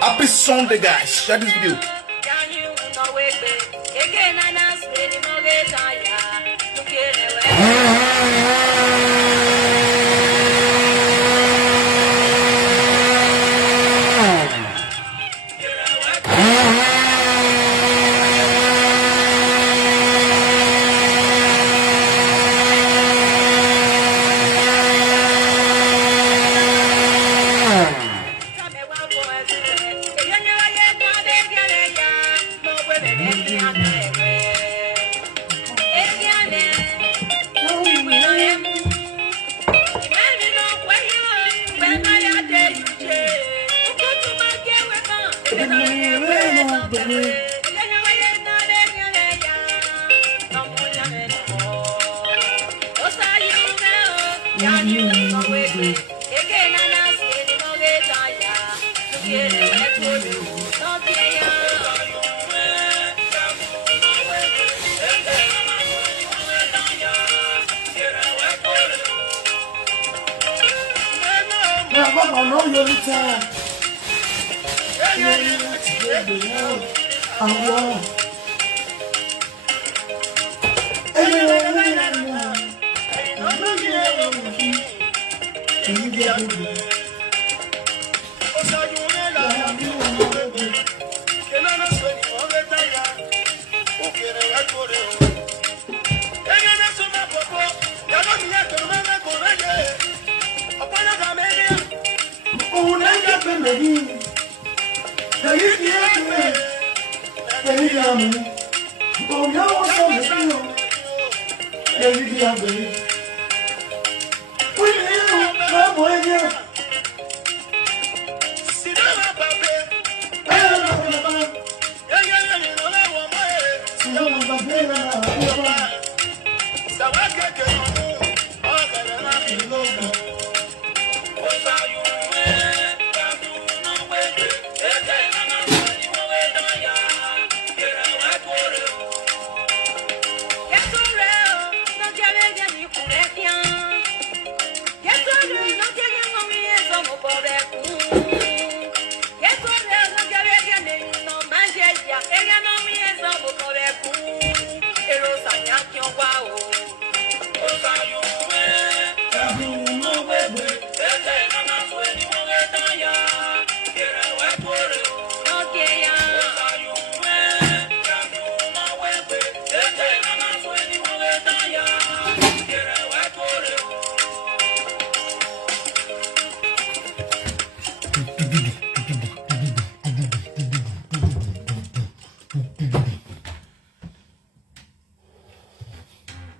Happy Sunday, guys. Share this video.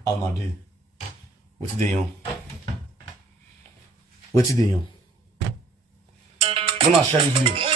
Almadi, what's the deal? What's the deal? I'm not sharing this video.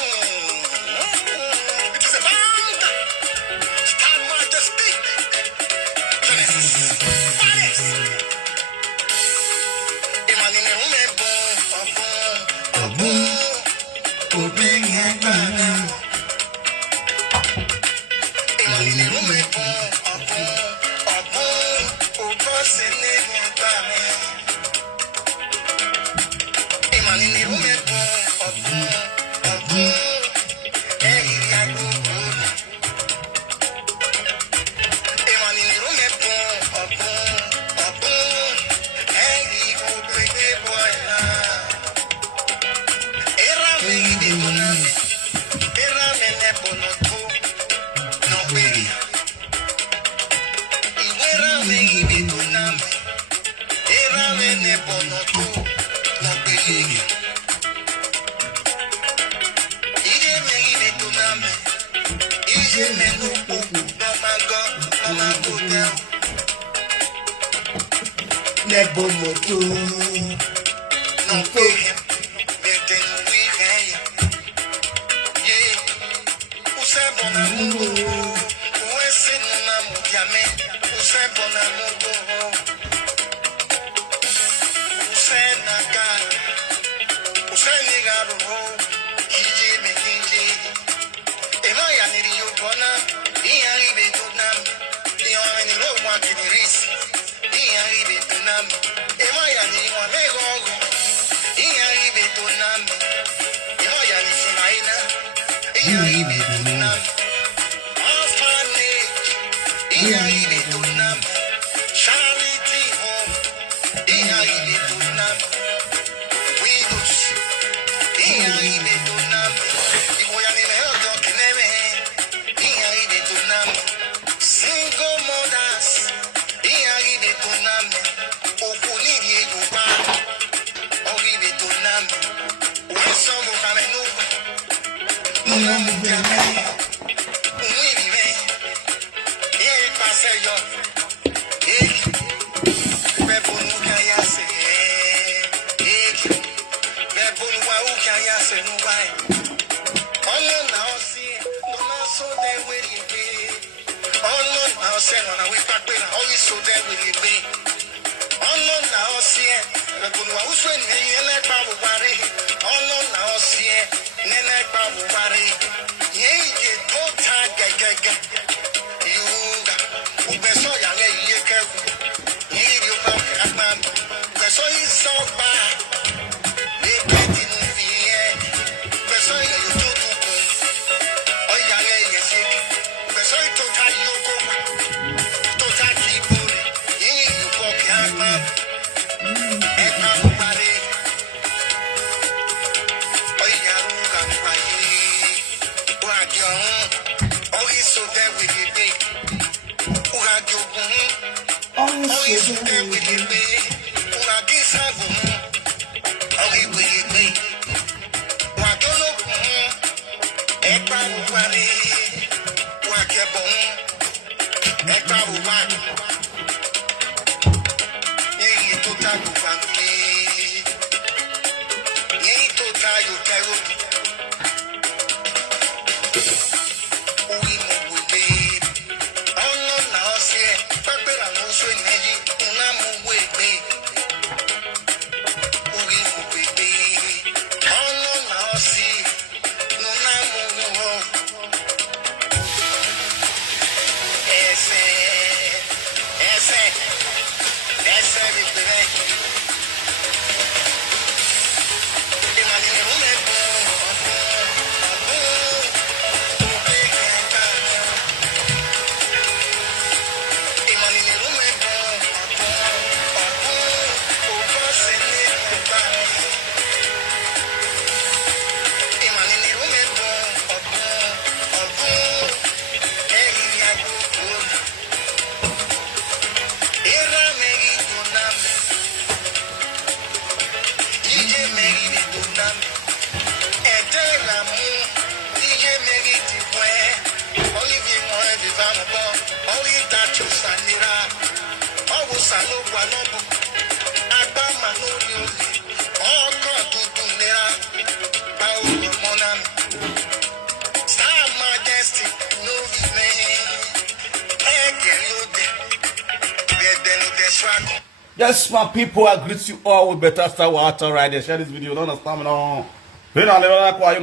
Yes, my people, I greet you all with better start water right there. Share this video, don't understand me now. You know,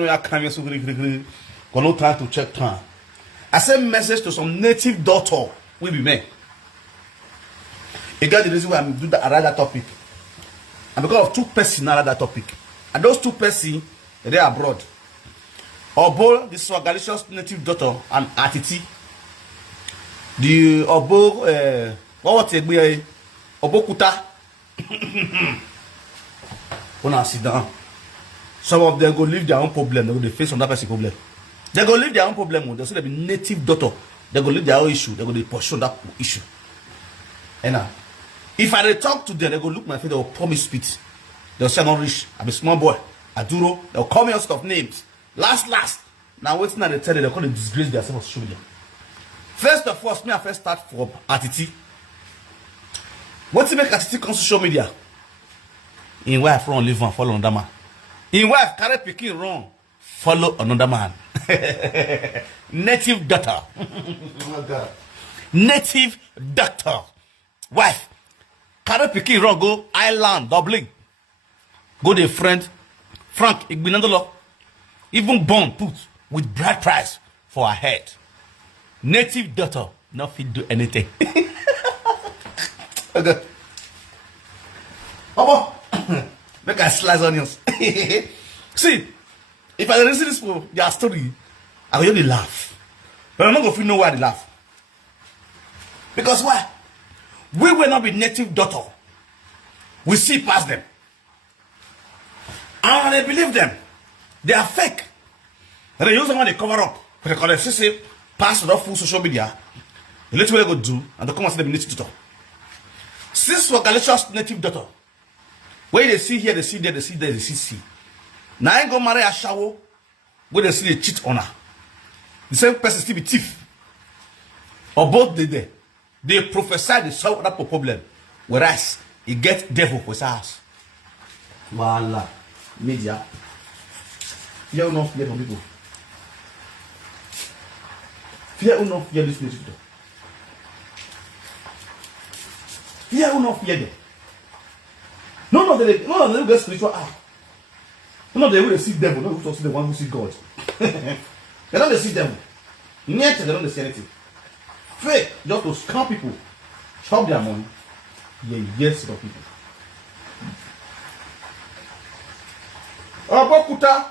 I can't so got no time to check time. I send message to some native daughter will be me. You got the reason why I'm doing that around that topic. And because of two persons around that topic. And those two persons, they are abroad. Obo, this swagalicious native daughter, and Atiti. The Obo, what was it? Obokuta. When I sit down, some of them go leave their own problem. They go face on that person's problem. They go leave their own problem. They say they be native daughter. They go leave their own issue. They go pursue that issue. And now, if I talk to them, they go look my face. They will promise speech. They'll say I'm not rich. I'm a small boy. Aduro. They'll call me all sort of names. Last. Now waiting at the tell them. They call them disgrace themselves. Show them. First of all, me I first start from attitude. What to make attitude on social media? In wife run live and follow another man. In wife carry pikin run follow another man. Native daughter. Oh God. Native doctor. Wife carry pikin run go island Dublin. Go the friend Frank Igbinandolo. Even born put with bride price for her head. Native daughter not fit do anything. Okay. Make I slice onions. See, if I listen this for their story, I will only laugh. But I'm not going to know why they laugh. Because why? We will not be native daughter. We see past them. And they believe them. They are fake. And they use them when they cover up. But they say, pass without full social media. The little way they go do, and they come and say they be native daughter. Since for Galatians native daughter, where they see here, they see there, they see there, they see. Now I go marry a shower, where they see they cheat on her. The same person still be thief. Or both they they prophesy they solve that problem. Whereas he get devil for his house. Voila. Media. Fear enough fear from people. Fear enough fear this native daughter. Fear enough fear them. None of them get spiritual eye. None of them will see devil. None of them see the one who see God. They don't see devil. Yet they don't see anything. Fake just to scam people, chop their money. Yes, of people. Kuta.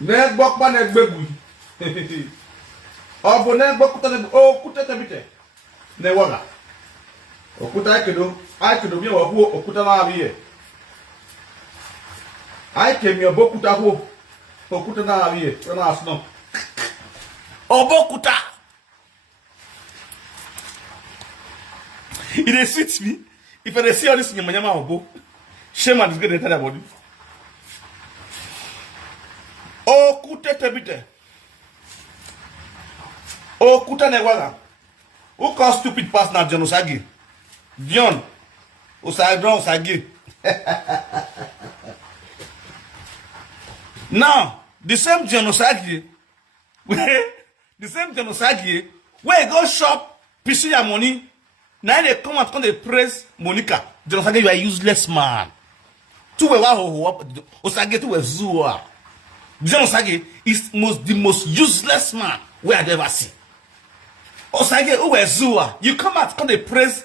Negbokpa negbegui. Kuta kuta tabite. Newaga. Okuta aikedo mi wa huo okuta na abiye. Aike mi obokuta huo okuta na abiye. Na asno. Obokuta. It suits me. If I see all this in Yamanyama Obo, shame and disgrace enter their body. Okuta tabite. Okuta newaga. Who call stupid person at Janosagi? Dion, Usagi. Now, the same Janosagi, where go shop, PC your money. Now they come and they praise Monica. Janosagi, you are a useless man. Osage to a zua. Janosagi is the most useless man we have ever seen. Osage, who is zua? You come out and they praise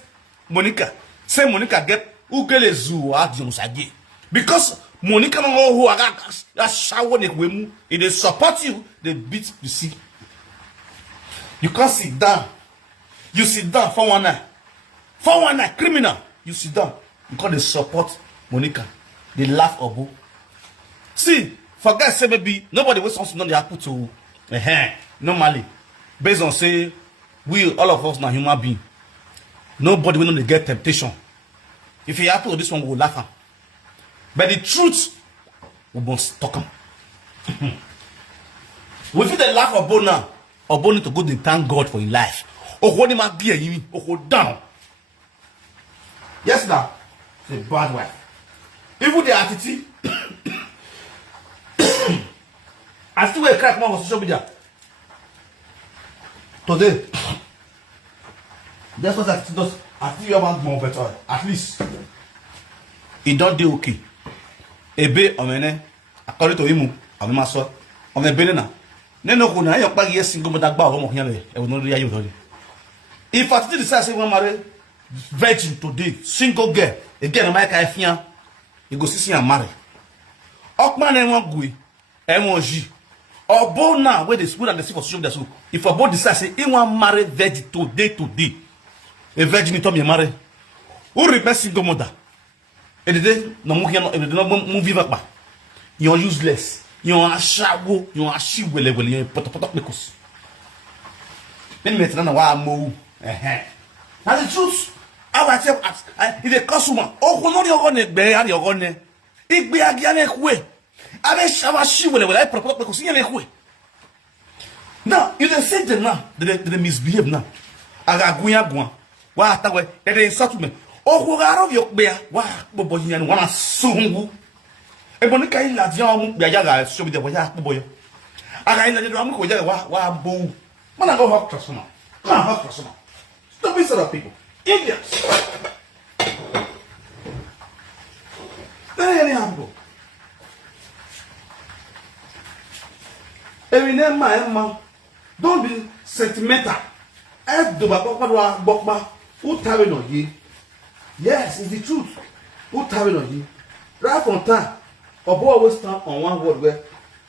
Monica. Say Monica get who get a zua Janosagi. Because Monica no who are shower if they support you, they beat the sea. You can't sit down. You sit down for one night. For one night, criminal. You sit down because they support Monica. They laugh Obo. See, for guys say maybe nobody was something on the apple to normally. Based on say we all of us now human being. Nobody will not get temptation. If you happen to this one, we will laugh him. But the truth, we must talk him. We feel the laugh of now. Obo need to go to thank God for his life. Oh, what him be a oh down. Yes, now it's a bad wife. Even the attitude, I still will crack more on social media. Today, that's what I does. I think you want more better. At least, he don't do okay. Ebe omene, according to him, I'm my son. I'm a benena. No, kuna yo pa yes single mo dagba o mo hian e wo no ri ayo tori. If I did decide say we marry virgin today, single girl, again my ka fian, you go see am marry. Okman e won gui, e won ji. Obo now where the school and the see for social media so. If Obo decide say he wan marry virgin today, a virgin to me marry. Who repair single mother? E dey no mo hian e dey no mo viva pa. You're useless. You're a shawo, you're a she will you're pot because. Then me tell why mo. That's the truth. I tell if the customer, oh, no, you're going to be at your own. It be a giant way. I mean, she will I propose because you way. Now, you can say them now, they misbehave now. I got going. Why, they insult me. Oh, who are of your bear? Why, boy, and one soon. And when the kind of young Yaga show me the way boy. I let the drum go, why, boo. When I go hot customer, come hot customer. Stop this other people. Idiots. There you go. Every name, my Emma, don't be sentimental. As do Baba, who tell no ye? Yes, it's the truth. Who tell no ye? Right from time, a boy always stand on one word where,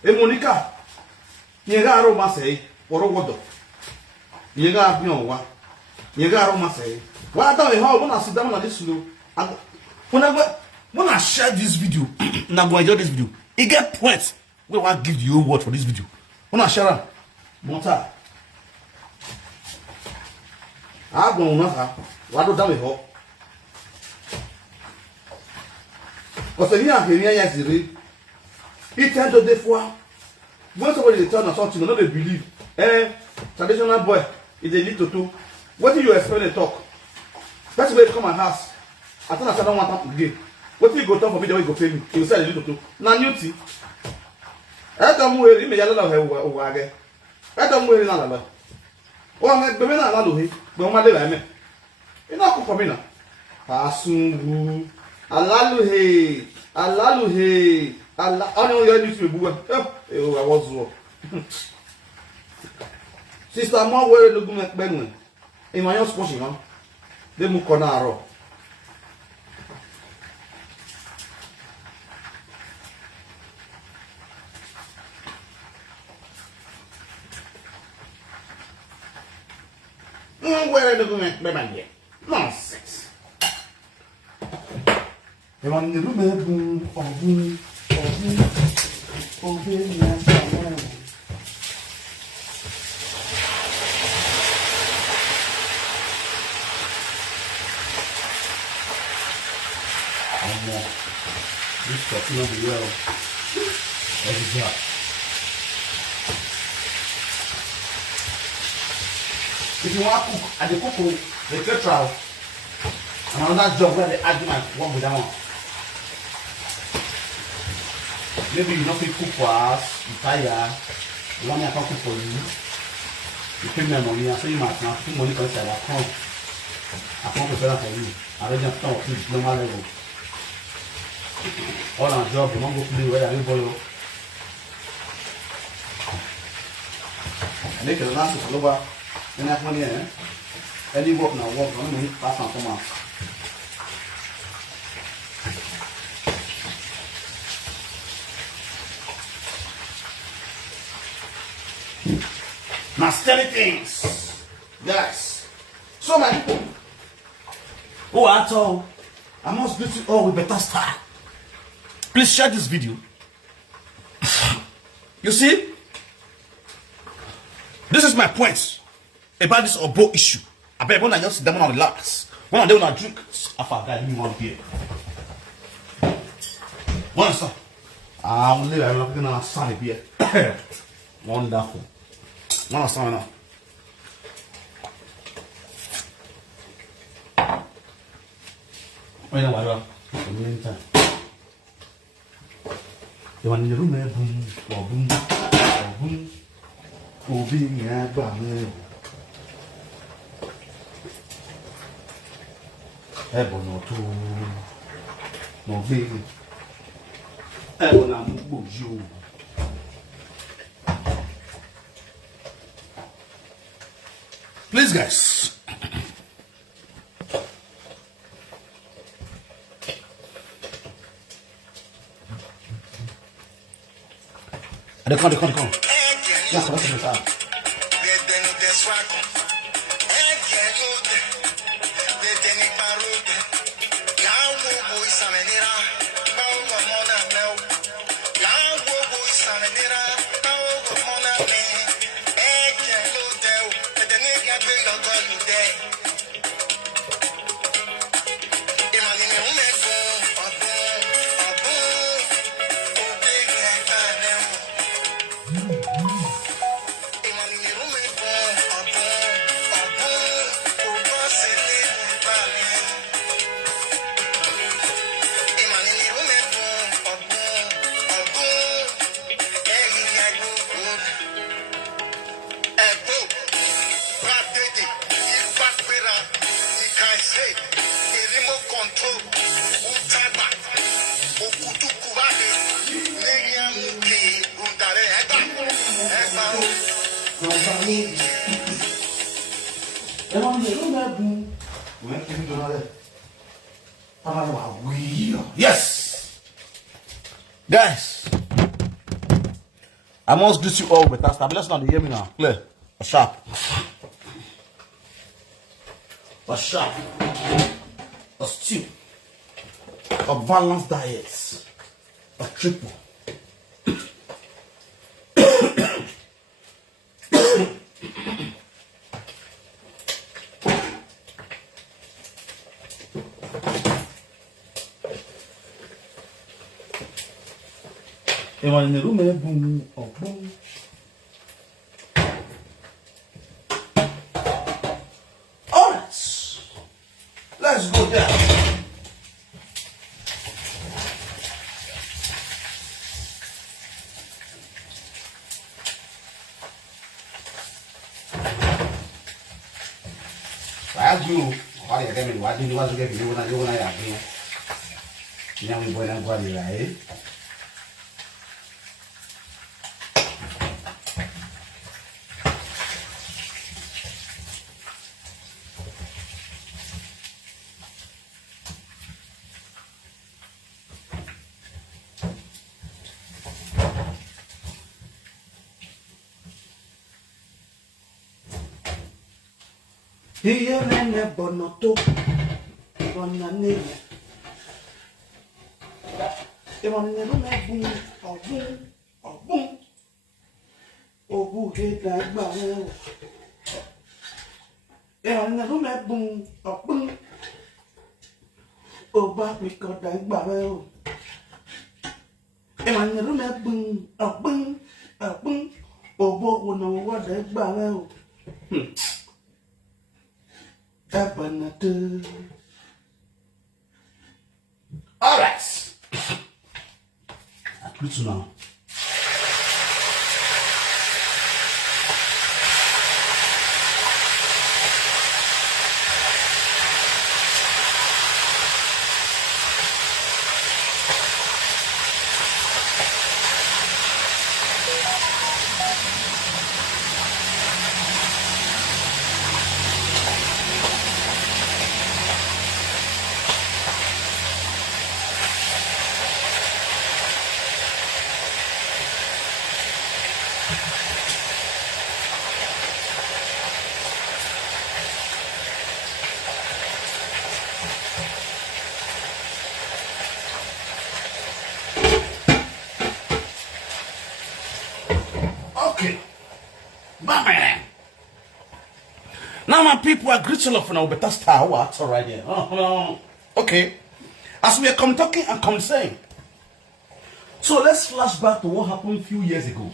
a Monica, you got a romance, or a word. You got me on one. You got a romance. Why don't you hold when I sit down on this video? When I share this video, now go enjoy this video. It get points. We want to give you a word for this video. When I share it, Monta. I don't know how. Why don't you help? Because here, yes, it tends to the when somebody tell us something, they believe. Traditional boy, it's a little too. What do you expect to talk? That's why you come my house. I don't want to again. What do you go talk for me? The way you go pay me? You say a little too. Now, you see. I don't worry, me yellow hair again. I don't worry, none of that. Oh, I'm not going to do but my little you know, for me now. Asungu, Alaluhe, Allah, I know you're used to be. I was Sister, more worried to go Benwin. In my own squashing, huh? They move Conaro. Where are the women? Nonsense. They want the room this stuff not be well. Exactly. If you want to cook, at the cook, the petrol, and another job where the argument work with them. Maybe you don't cook for us, you tired, you want me to cook for you. You pay me money, I say you might not put money for the account. I can't prepare for you. I already have to keep normal level. All our job, you won't go play where you borrow. I make a last to over. And that's money, any work now, work, I'm going to pass on come out. Now, steady things. Yes. So, my people. Oh, at all. I must greet you all with better style. Please share this video. You see? This is my point about this Obo issue. I bet when I just sit down and relax, when I don't want to drink, I forgot me one beer. One stop. I'm not going to stand a beer. Wonderful. One stop now. Wait a while. In the meantime, you want the room there? Boom, boom, boom. Moving at Bang. Ebono to no big Ebona Muju. Please, guys. Come. Yeah, that's what Yes, guys, I must greet you all with that stuff. Let's not hear me now. Clear, sharp, sharp, a stew, a balanced diet, a triple. In the room, boom, oh, boom. All right, let's go there. Why do you? Why do you? Why do you want to get you? When I am here, you know, we go and go right. Here nene bonoto bonane e bonane no me obun obu he da gba we e bonane no me obun oba mi ko da gba we o e bonane no me obun obo wo no wo da gba we o all right. Good to know. Okay. Bam. Now my people are great of now better star what right there. Okay. As we are come talking and come saying. So let's flash back to what happened a few years ago.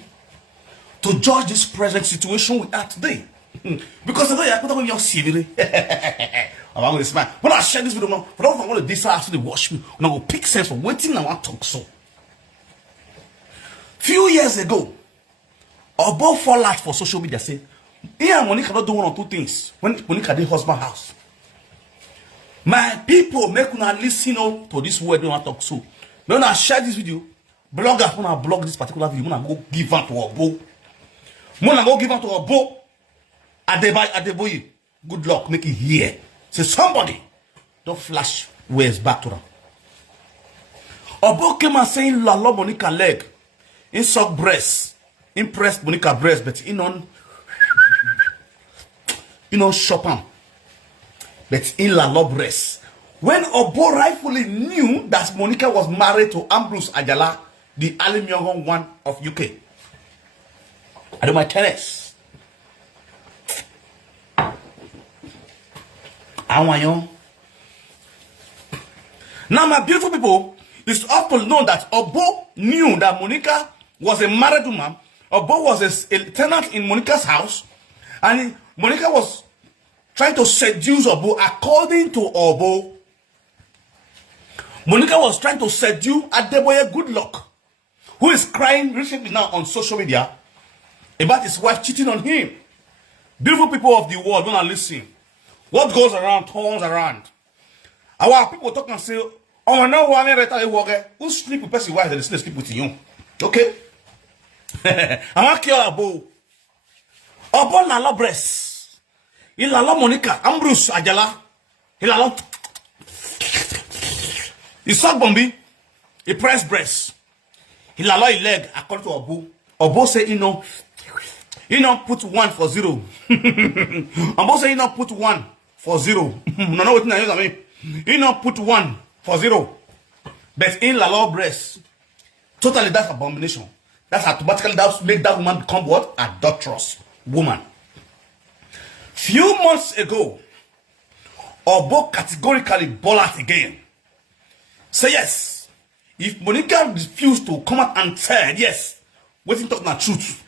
To judge this present situation we are today. Because today I put on your CV. I'm going to smile. When I share this video now, for all of them this after they watch me, when I go pick sense for waiting now I talk so. Few years ago, Obo fall out for social media say, here Monica not do one or two things when Monica did husband house. My people make una listen to this word when I talk so. When I share this video, bloggers when I blog this particular video, when I go give out to Obo. When I go give out to Obo, Adeboye, good luck, make it here. Say somebody don't flash words back to them. Obo came and saying Lalo Monica leg, in suck breast. Impressed Monica breast, but in on Chopin, but in la love breast. When Obo rightfully knew that Monica was married to Ambrose Ajala, the Alimyong one of UK. I do my tennis. Now my beautiful people, it's often known that Obo knew that Monica was a married woman. Obo was a tenant in Monica's house, and Monica was trying to seduce Obo. According to Obo, Monica was trying to seduce Adeboye Goodluck, who is crying recently now on social media about his wife cheating on him. Beautiful people of the world, don't listen. What goes around turns around. Our people talk and say, "Oh no, who sleep with person wife and they sleep with you." Okay. I want to kill Obo. Obo na lo breast. Il la lo Monica. Ambrose Ajala. Il la lo. He suck Bombi. He press breast. He la lo his leg according to Obo. Obo say he no put 1 for 0. Obo say he no put 1 for 0. No what I mean. He no put 1 for 0. But in la law breast, totally that's abomination. That's automatically that make that woman become what? Adulterous woman. Few months ago, Obo categorically ball out again. Say yes. If Monica refused to come out and say yes, waiting talk na truth.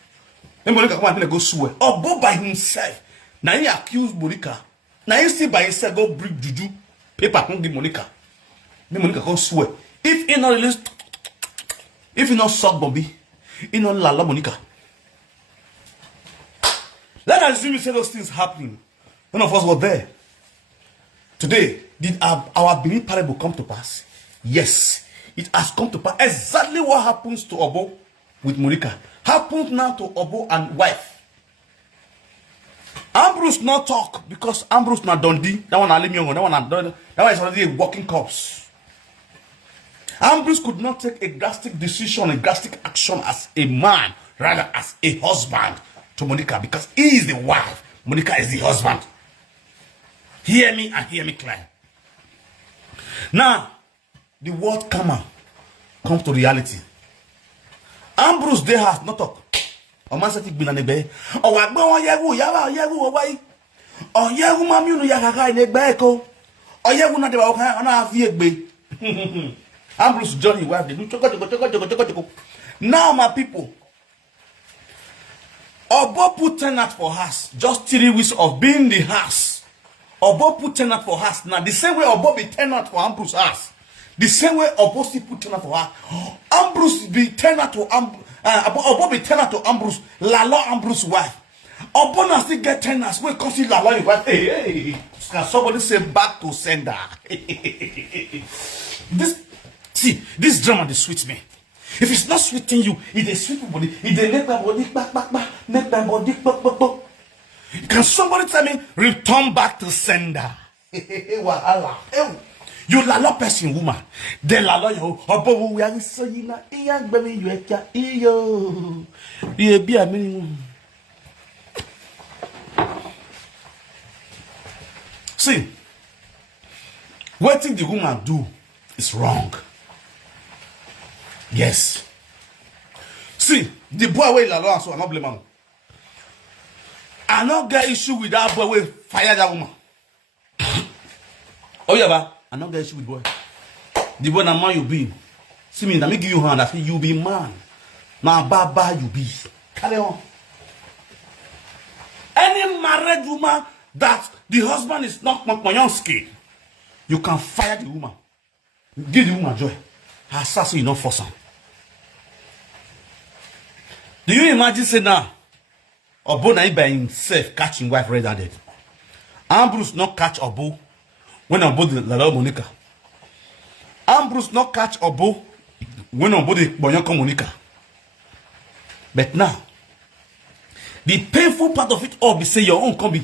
Then Monica come and go swear. Obo by himself. Now he accused Monica. Now he still by himself go bring juju paper from the Monica. Then Monica go swear. If he not release, if he not suck Bobby, he not la Monica. Let us assume you say those things happening. None of us were there. Today, did our belief parable come to pass? Yes, it has come to pass. Exactly what happens to Obo with Monica happens now to Obo and wife. Ambrose not talk because Ambrose not Dundee. That one I that one not done. That one is already a walking corpse. Ambrose could not take a drastic decision, a drastic action as a man, rather as a husband to Monica because he is the wife. Monica is the husband. Hear me and hear me clear. Now, the word come to reality. Ambrose they has not talk. O man sati gbina negbe. O wa gbe won yewu o wai. O yewu mami unu ya kaka negbe ko. O yewu na de wa kan na fi egbe. Ambrose Johnny wife they do choko. Now my people, Obo put tenant for house just 3 weeks of being the house. Obo put tenant for house. Now the same way Obo be tenant for Ambrose house. The same way Obo still put tenant for house. Ambrose be tenant to Obo be tenant to Ambrose. Lalo Ambrose wife. Obo na still get tenants. We come see Lalo wife. Hey. Can somebody say back to sender? This drama they sweet me. If it's not sweeting you, it is sweet body. It they make my body back. Can somebody tell me return back to sender? Wahala. You lalo person woman. They lalo yo. Obo we are so you na iyan gbemi you ekia iyo. Ye bi amini. See, what thing the woman do is wrong. Yes. See, the boy way la law so I not blame him. I not get issue with that boy way fire that woman. Oh yeah, ba. I not get issue with boy. The boy na man you be. See me, let me give you hand. I say you be man. Now baba you be. Carry on. Any married woman that the husband is not Mokmonyoski, you can fire the woman. Give the woman joy. Her assassin, you not force her. Do you imagine say now, Obo na by himself catching wife red-handed? Ambrose not catch Obo when Obo the Lala Monica. Ambrose not catch Obo when Obo the Bonyoko Monica. But now, the painful part of it all be say your own can be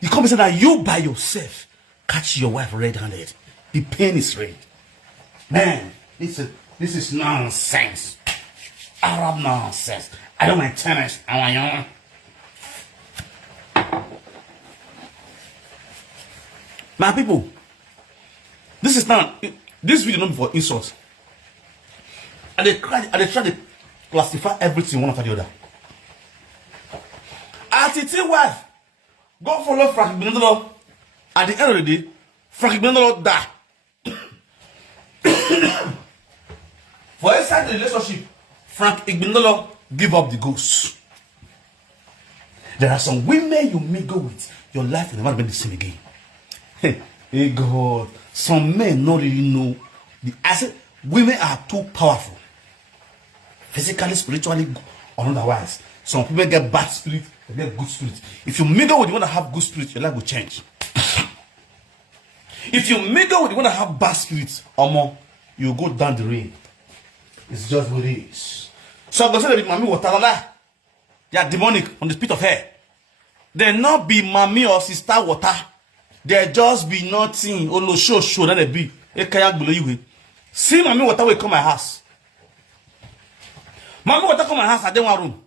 you come say that you by yourself catch your wife red-handed. The pain is real. Man, this is nonsense. Arab nonsense. I don't like tennis. I want my people, this is not this video not for insults. And they try to classify everything one after the other. Attitude wife, go follow Frank Benedolo. At the end of the day, Frank Benedolo die. For inside the relationship, Frank Igbindolo give up the ghost. There are some women you mingle with, your life will never be the same again. Hey God, some men don't really know. I said women are too powerful, physically, spiritually, or otherwise. Some people get bad spirit, they get good spirit. If you mingle with the one that have good spirit, your life will change. If you mingle with the one that have bad spirit, or more, you go down the rain. It's just what it is. So So go say they be mommy water la. They are demonic on the spit of hair. They not be mommy or sister water. They just be nothing. Olo show that they be. E kayak below you. See mommy water will come my house. Mommy water come my house. I don't want room.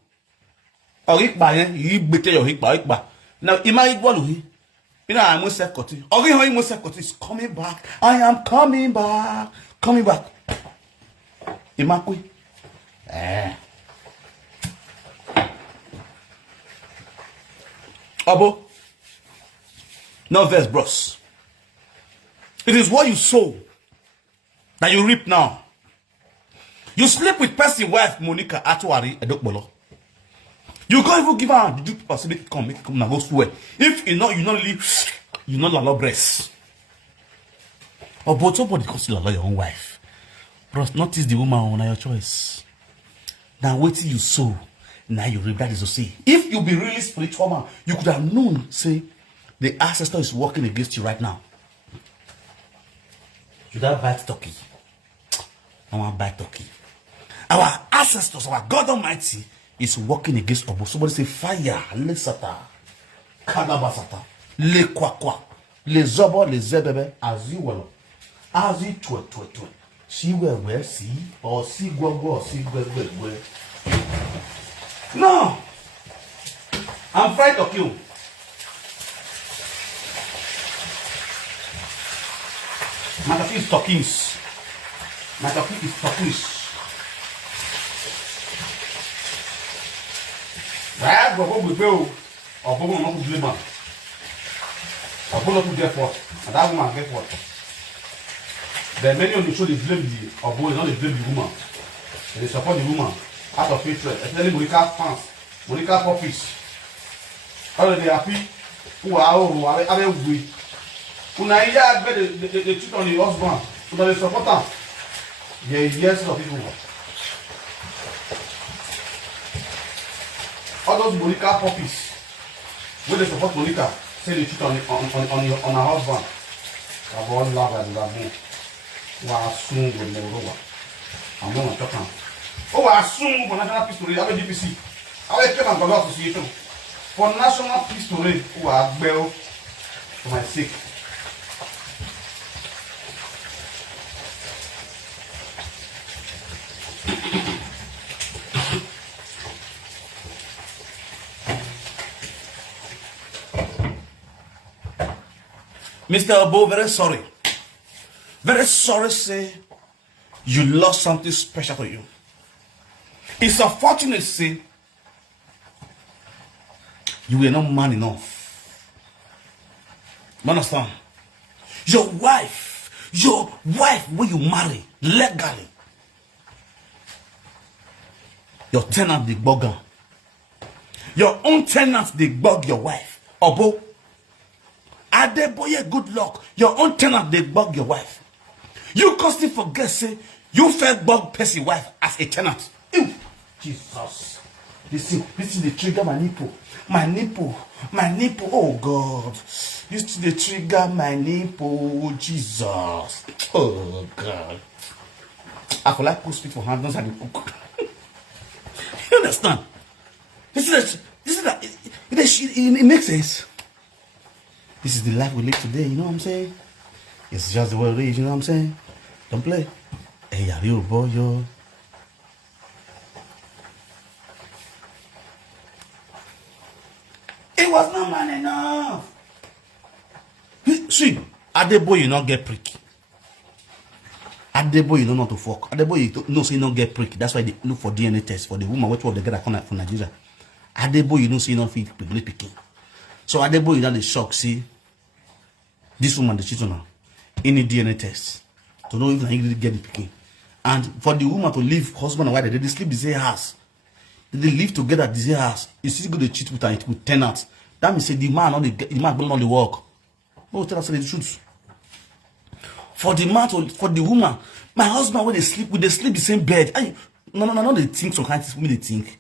Or you better your hikba. Now imagine what you. You know I'm most self-cutting. Or you most self-cutting is coming back. I am coming back. Coming back. Imakui. Abo. No verse, bros. It is what you sow that you reap now. You sleep with person wife Monica Atuari Edokbolo. You can't even give her the possibility come make come now go swear. If you not really you not allow breast. Or but somebody can still allow your own wife. Bros, notice the woman on your choice. Now wait till you sow. Now you reap, that is to say. If you be really spiritual man, you could have known, say, the ancestor is working against you right now. Should I bite turkey? I want to bite turkey. Our ancestors, our God Almighty, is working against us. Somebody say fire, le sata, kadabasata, le kwakwa, le zobo, le zebebe, as you will, as you twe. See where see, or see go, see where. No, I'm fried to kill. My turkey is stockings. My turkey is stockings. That go with bill or go not to blame. Or go not to get what. And that woman get what. There are many on the show they blame the or boy not they blame the woman. They support the woman. Out of hatred, especially Monica fans, Monica puppies. How they happy? Who are we? Who now they cheat on the husband, so that they support her. Yeah, yes, of people. All those Monica puppies, when they support Monica, say they cheat on her husband. I was love as that boy. Wow, soon will never. I'm not talking. Oh, I assume for national peace to read. I will DPC. I will come and go association for national peace to read. Oh, I bell for my sake. Mr. Obo, very sorry. Very sorry, say you lost something special to you. It's unfortunate, say, you were not man enough. You understand? Your wife, when you marry legally, your tenant they bug her. Your own tenant they bug your wife. Obo, Adeboye, good luck. Your own tenant they bug your wife. You constantly forget, say, you felt bug person wife as a tenant. Ew. Jesus. This is the trigger my nipple. My nipple. Oh God. Used to the trigger my nipple. Jesus. Oh God. I feel like put speak for hand and the cook. You understand? It makes sense. This is the life we live today, you know what I'm saying? It's just the way it is, you know what I'm saying? Don't play. Hey, are you boy, yo? It was not man enough. See, Adeboye you not get prick. Adeboye you don't know to fuck. Adeboye you know say you not get prick. That's why they look for DNA test for the woman which one they get come from Nigeria. Adeboye you know say you not fit picking. So Adeboye you not the shock. See, this woman the cheat on her. Any DNA test to know if I really get the picking. And for the woman to leave husband and wife, they sleep the same house. They live together at the same house. You still go to cheat with her with tenants. That means say the man don't only work. No, tell us the truth. For the man for the woman, my husband when they sleep the same bed. No, they think some kind of me they think.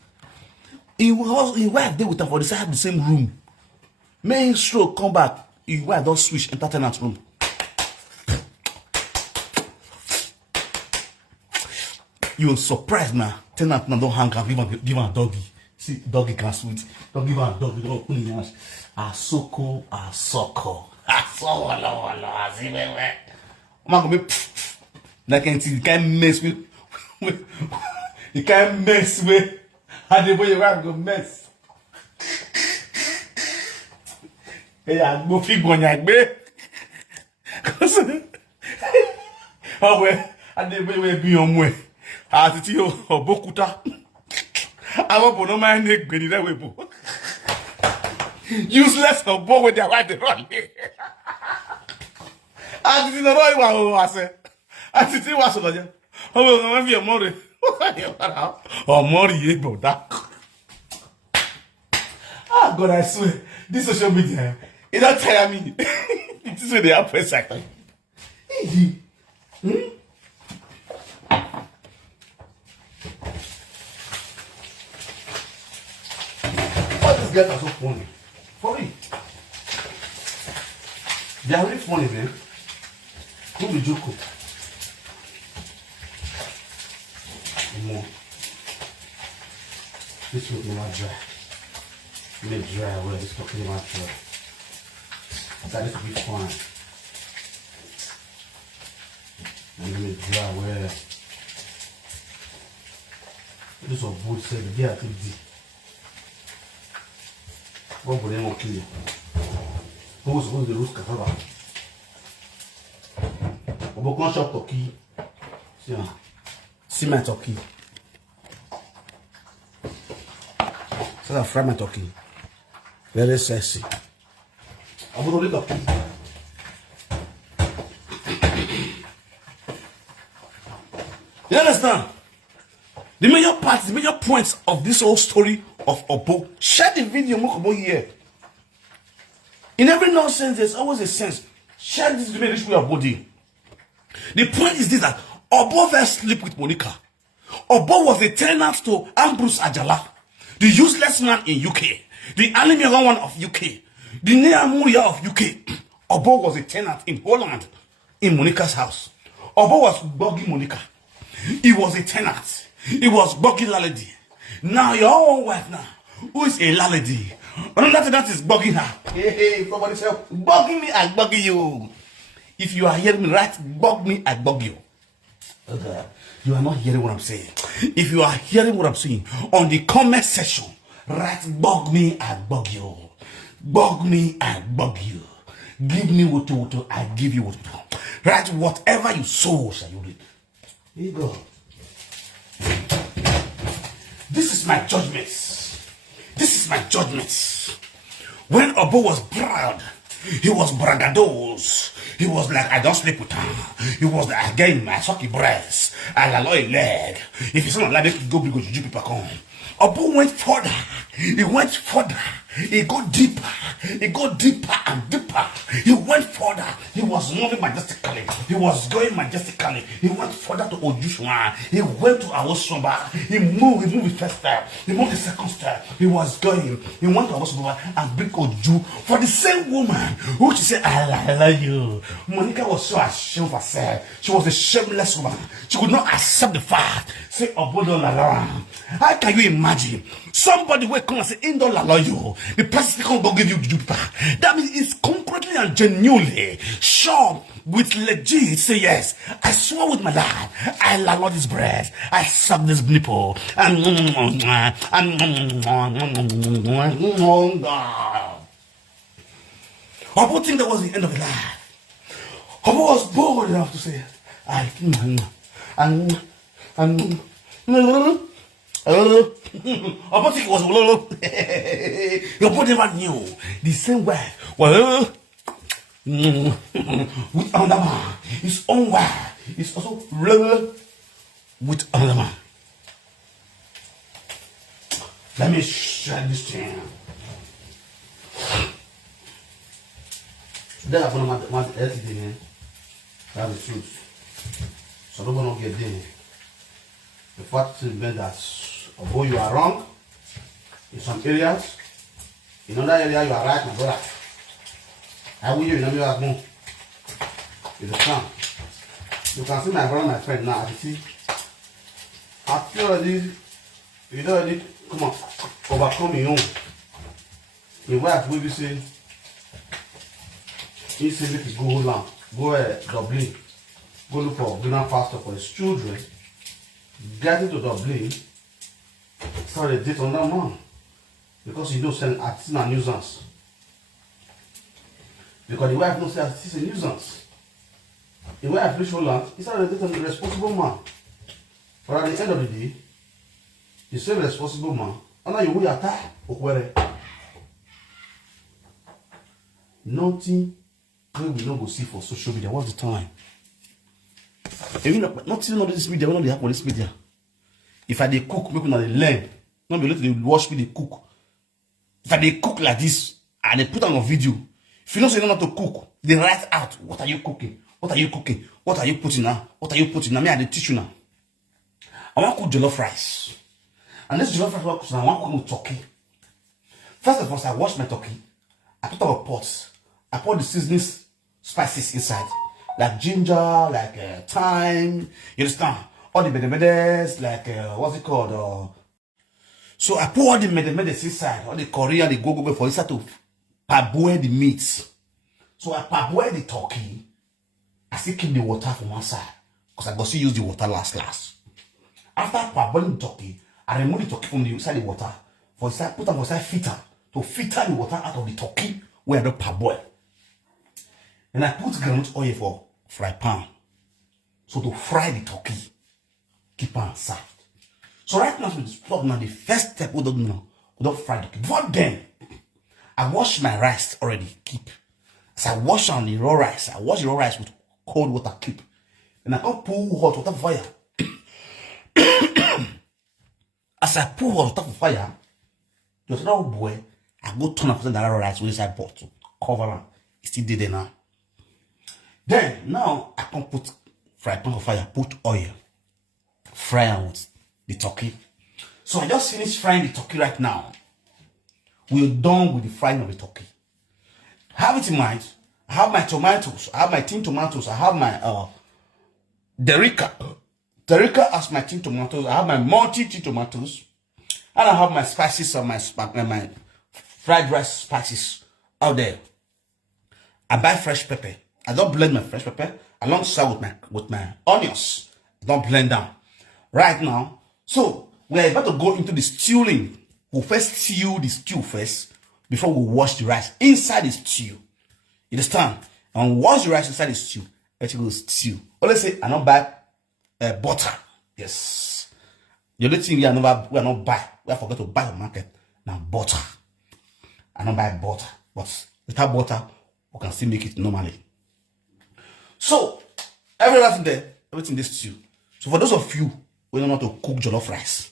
His wife they with her for the side the same room. Main stroke come back. His wife don't switch enter tenant room. You surprise now. Tenant now don't hang up. Give him a doggy. See, doggy can sweet. Don't give him a doggy. Don't open his hands. Asoko. I'm gonna be like you can't mess with. You can't mess with. How the boy you want to mess? Hey, I'm moving on your bed. Cause oh well, I didn't way be on way. I see you or Bokuta. I won't put no man neck when that way. Useless or boy with their right to run. I didn't know what I said. I didn't was on you. Oh, I'm your mother. Oh, Mori, bro. Ah, God, I swear. This social media, it don't tire me. This is where they are press sector. All these guys are so funny. For me. They are really funny, man. Who will you cook? More. This will be not dry. Make dry well. This will be not dry. That is to be fine. And make dry well. This is what both said. They are too deep. What will they not kill you? Who's the root cassava? What can shop turkey? See my turkey. So I fry my turkey. Very sexy. I'm going to turkey. You understand? The major parts, the major points of this whole story of Obo. Share the video, Mokobo here. In every nonsense, there's always a sense. Share this video, reach your body. The point is this, that Obo first sleep with Monica. Obo was a tenant to Ambrose Ajala, the useless man in UK, the Alimiran one of UK, the Neamuria of UK. Obo was a tenant in Holland, in Monica's house. Obo was bugging Monica. He was a tenant. He was bugging Lalady. Now your own wife now, who is a Lalady, another tenant is bugging her. Hey, somebody say, bugging me, I bug you. If you are hearing me right, bug me, I bug you. Okay. You are not hearing what I'm saying. If you are hearing what I'm saying, on the comment section, write, bug me, I bug you. Bug me, I bug you. Give me what I give you what. Write, whatever you sow shall you reap. Here you go. This is my judgments. This is my judgments. When Obo was proud, he was bragados. He was like, I don't sleep with her. He was like, again, I suck your breast. I allow a leg. If it's not like that, go big, go to people come. Obo went further. He went further. He got deeper. He got deeper and deeper. He went further. He was moving majestically. He was going majestically. He went further to Ojushua. He went to Awosomba. He moved the first step. He moved the second step. He was going. He went to Awosomba and bring Oju for the same woman who she said, I love you. Monica was so ashamed of herself. She was a shameless woman. She could not accept the fact. Say, Obodo Lalora. How can you imagine somebody will come and say, in don't allow you? The person can't go give you Jupiter. That means it's concretely and genuinely sure with legit say yes. I swear with my life, I allow this breast. I suck this nipple. And Obo think that was the end of his life. Obo was bold enough to say, Obo think it was your body never knew the same way. Well, with another man, his own wife is also with another man. Let me share this thing. Then I'm going to want everything, man. That's the truth. So don't want to get there. The fact is that although you are wrong in some areas, in other areas you are right, my brother. I will you know you are more. It's a plan. You can see my brother, my friend now. You see, already, you already come on, overcome your own. Your wife will be say, he said, make it go long, go Dublin, go look for dinner pastor for his children, get into Dublin, start a date on that man. Because you don't send artists a nuisance. Because the wife knows that it's a nuisance. The wife reach Holland, he's already a responsible man. But at the end of the day, you say responsible man, and now you will attack or nothing we will not go see for social media. What's the time? Even nothing on this media, we don't have on this media. If I they cook, make they learn. Not be able to watch me they cook. If I they cook like this and they put on a video, if you don't say you know how to cook, they write out what are you cooking, what are you cooking, what are you putting now, what are you putting now. Me, I they teach you now. I want to cook jollof rice, and this jollof rice I want to cook with turkey. First of all, I wash my turkey. I put up a pot. I pour the seasoning spices inside, like ginger, like thyme. You understand? All the medes, like what's it called? So I pour all the medes inside, all the curry and the go for inside to parboil the meat. So I parboil the turkey. I still keep the water from one side because I go still use the water last. After parboiling the turkey, I remove the turkey from the inside the water. For inside, put on for inside filter to filter the water out of the turkey where I don't parboil. Then I put groundnut oil for fry pan. So to fry the turkey, keep on served. So right now, with this plug now, the first step we don't fry the turkey. Before then, I wash my rice already, keep. As I wash on the raw rice, I wash the raw rice with cold water, keep. Then I go pour hot water for fire. As I pour hot water for fire, just now boy, I go turn up the raw rice with inside pot to cover it. It's still there now. Then now I can put fry pan for fire, put oil, fry out the turkey. So I just finished frying the turkey right now. We're done with the frying of the turkey. Have it in mind. I have my tomatoes. I have my tin tomatoes. I have my Derica. Derica has my tin tomatoes. I have my multi-tin tomatoes. And I have my spices of my fried rice spices out there. I buy fresh pepper. I don't blend my fresh pepper alongside with my onions. I don't blend them. Right now, so we're about to go into the stewing. We'll first stew the stew first before we wash the rice inside the stew. You understand? And wash the rice inside the stew. Let you go stew. Or let's say I don't buy butter. Yes. The only thing we are not buy. We forgot to buy the market. Now butter. I don't buy butter. But without butter, we can still make it normally. So everything there, everything this stew. So for those of you who don't know how to cook jollof rice,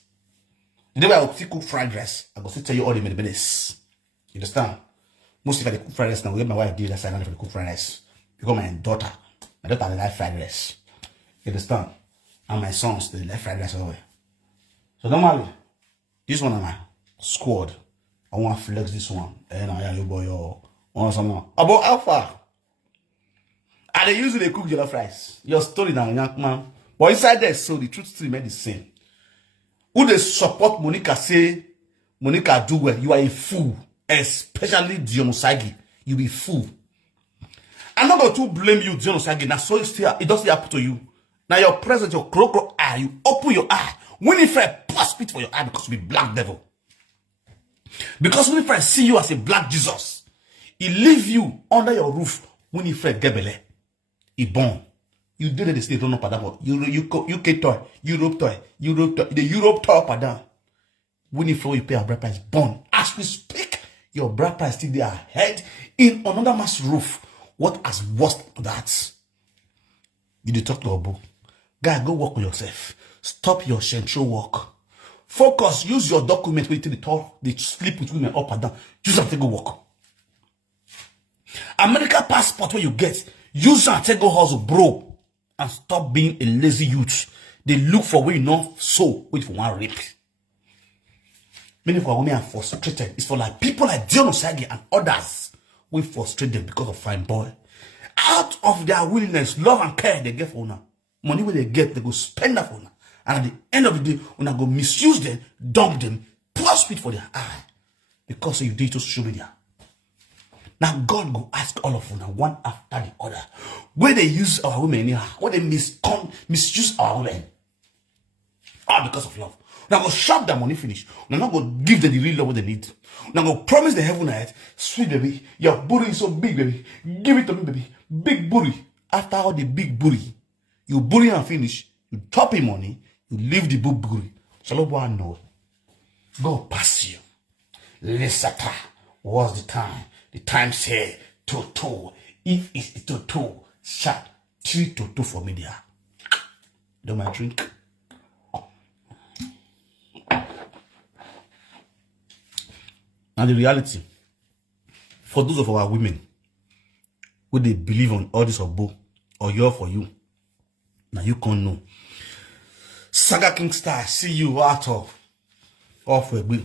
the way I will still cook fried rice, I will still tell you all the medes. You understand? Most if I cook fried rice now, we get my wife did that side for the cook fried rice. Because my daughter like fried rice. You understand? And my sons, they like fried rice over. So normally, this one is my squad. I want to flex this one. And I you boy or someone. About alpha. And they usually cook jollof rice. Your story now, young man. But inside there, so the truth still remains the same. Who they support Monica say, Monica do well, you are a fool. Especially Dion Osagi. You be fool. I'm not going to blame you, Dion Osagi. Now, so it doesn't happen to you. Now, your presence, your crow eye, you open your eye. Winifred pass it for your eye because you be black devil. Because Winifred see you as a black Jesus. He leave you under your roof. Winifred Gebele. He born. You did it, they don't know padam. UK toy, Europe toy, the Europe toy padam. Winifred, you pay a bride price. Born. As we speak, your bride price still there ahead in another man's roof. What has worse than that? You did talk to Obo. Guy, go work on yourself. Stop your central work. Focus. Use your document when you talk. They sleep with women up and down. Use them to go work. American passport where you get. Use them to go hustle, bro. And stop being a lazy youth. They look for where you know so wait for one rape. Many of our women are frustrated. It's for like people like Dion Osagi and others. We frustrate them because of fine boy. Out of their willingness, love and care they get for now. Money when they get, they go spend that for now. And at the end of the day, when I go misuse them, dump them, pour spit for their eye. Because you did to social media. Now God will ask all of you now, one after the other, where they use our women anyhow, where they misuse our women. All because of love. Now go shop that money finish. Now not go give them the real love what they need. Now go promise the heaven and earth, sweet baby, your booty is so big, baby. Give it to me, baby. Big booty. After all the big booty, you booty and finish, you top in money, you leave the big booty. So no one know. God pass you. Lesata. What's the time? The time say 2-2. If it's 2-2, shut 3-2 for me there. Don't mind drink. And the reality, for those of our women, who they believe on all this obo or you're for you, now you can't know. Saga King Star, see you out of off a bit.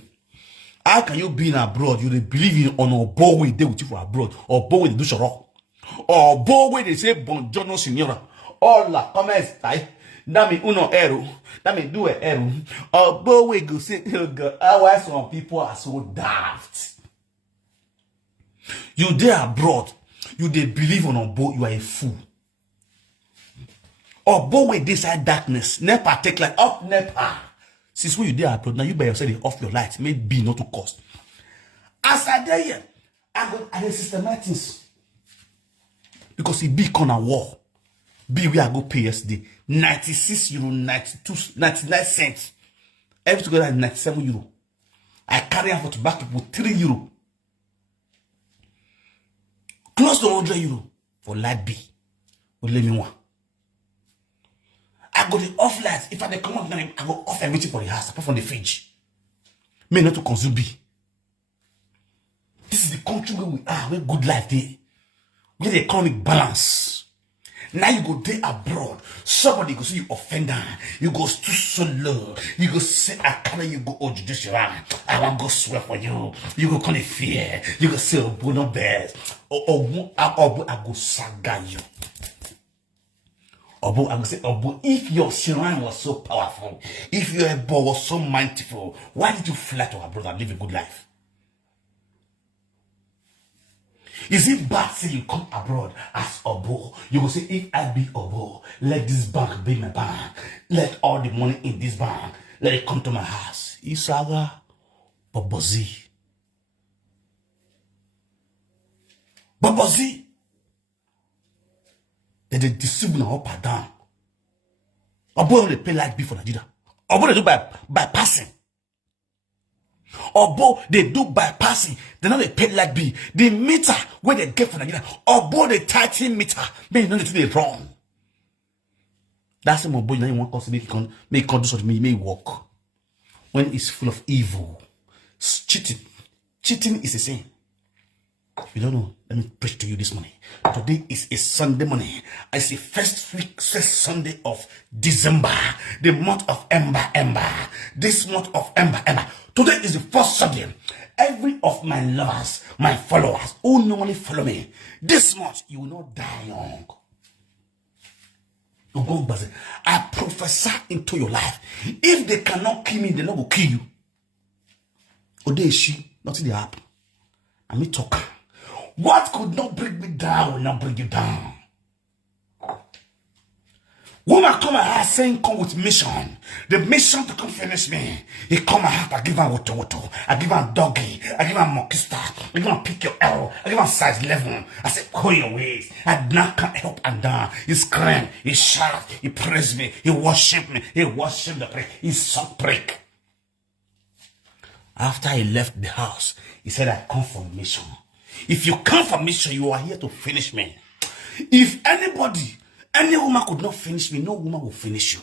How can you be in abroad? You believe in on a bow way they with you for abroad, or bow way they do shoro, or bow way they say bonjourno signora, all la comments tai. That mean uno ero, that mean do a ero, or bow way go say why some people are so daft. You there abroad, you they believe on a bow, you are a fool. Or bow way this side darkness, never take like up never. Since when you there abroad, now you by yourself off your lights, maybe not to cost. As I dare here, I go at the systematics. Because it be on a war. Be where I go pay yesterday. 96 euro, 99 cents. Every together 97 euro. I carry out for tobacco with 3 euro. Close to 100 euro for light B. But let me one. I go the off lights. If I come out, I go off everything for the house, apart from the fridge. Me not to consume B. This is the country where we are, where good life there. Where the economic balance. Now you go there abroad. Somebody go see you offender. You go too so low. You go say I can't. You go oh judicial. I want go swear for you. You go call it fear. You go say oh no best. I go saga you. Obo, I go say, Obo, if your Sharon was so powerful, if your Ebo was so mindful, why did you fly to abroad and live a good life? Is it bad say you come abroad as Obo? You go say, if I be Obo, let this bank be my bank. Let all the money in this bank, let it come to my house. Isaga Bobozi. Bobozi. They deceive now up and down. Obo they pay like before Nigeria. Obo they do by passing. Obo they do bypassing. They know they pay like B. The meter where they get from Nigeria. Obo they tighten meter. May you know they wrong. That's the Obo you want to make do something may work. When it's full of evil. Cheating. Cheating is the same. If you don't know, let me preach to you this morning. Today is a Sunday morning. It's the first Sunday of December. The month of Ember. This month of Ember. Today is the first Sunday. Every of my lovers, my followers, who normally follow me, this month you will not die young. I prophesy into your life. If they cannot kill me, they not will kill you. Today is she, nothing they happen. I me talk. What could not bring me down will not bring you down. Woman come my house saying come with mission. The mission to come finish me. He come my house, I give her water. I give her doggy. I give her monkey star. I give her pick your arrow. I give her size 11. I say, call your ways. I not can't help and down. He scream. He shout. He praise me. He worship me. He worship the prick. He suck prick. After he left the house, he said, I come for mission. If you come for mission, you are here to finish me. If anybody, any woman could not finish me, no woman will finish you.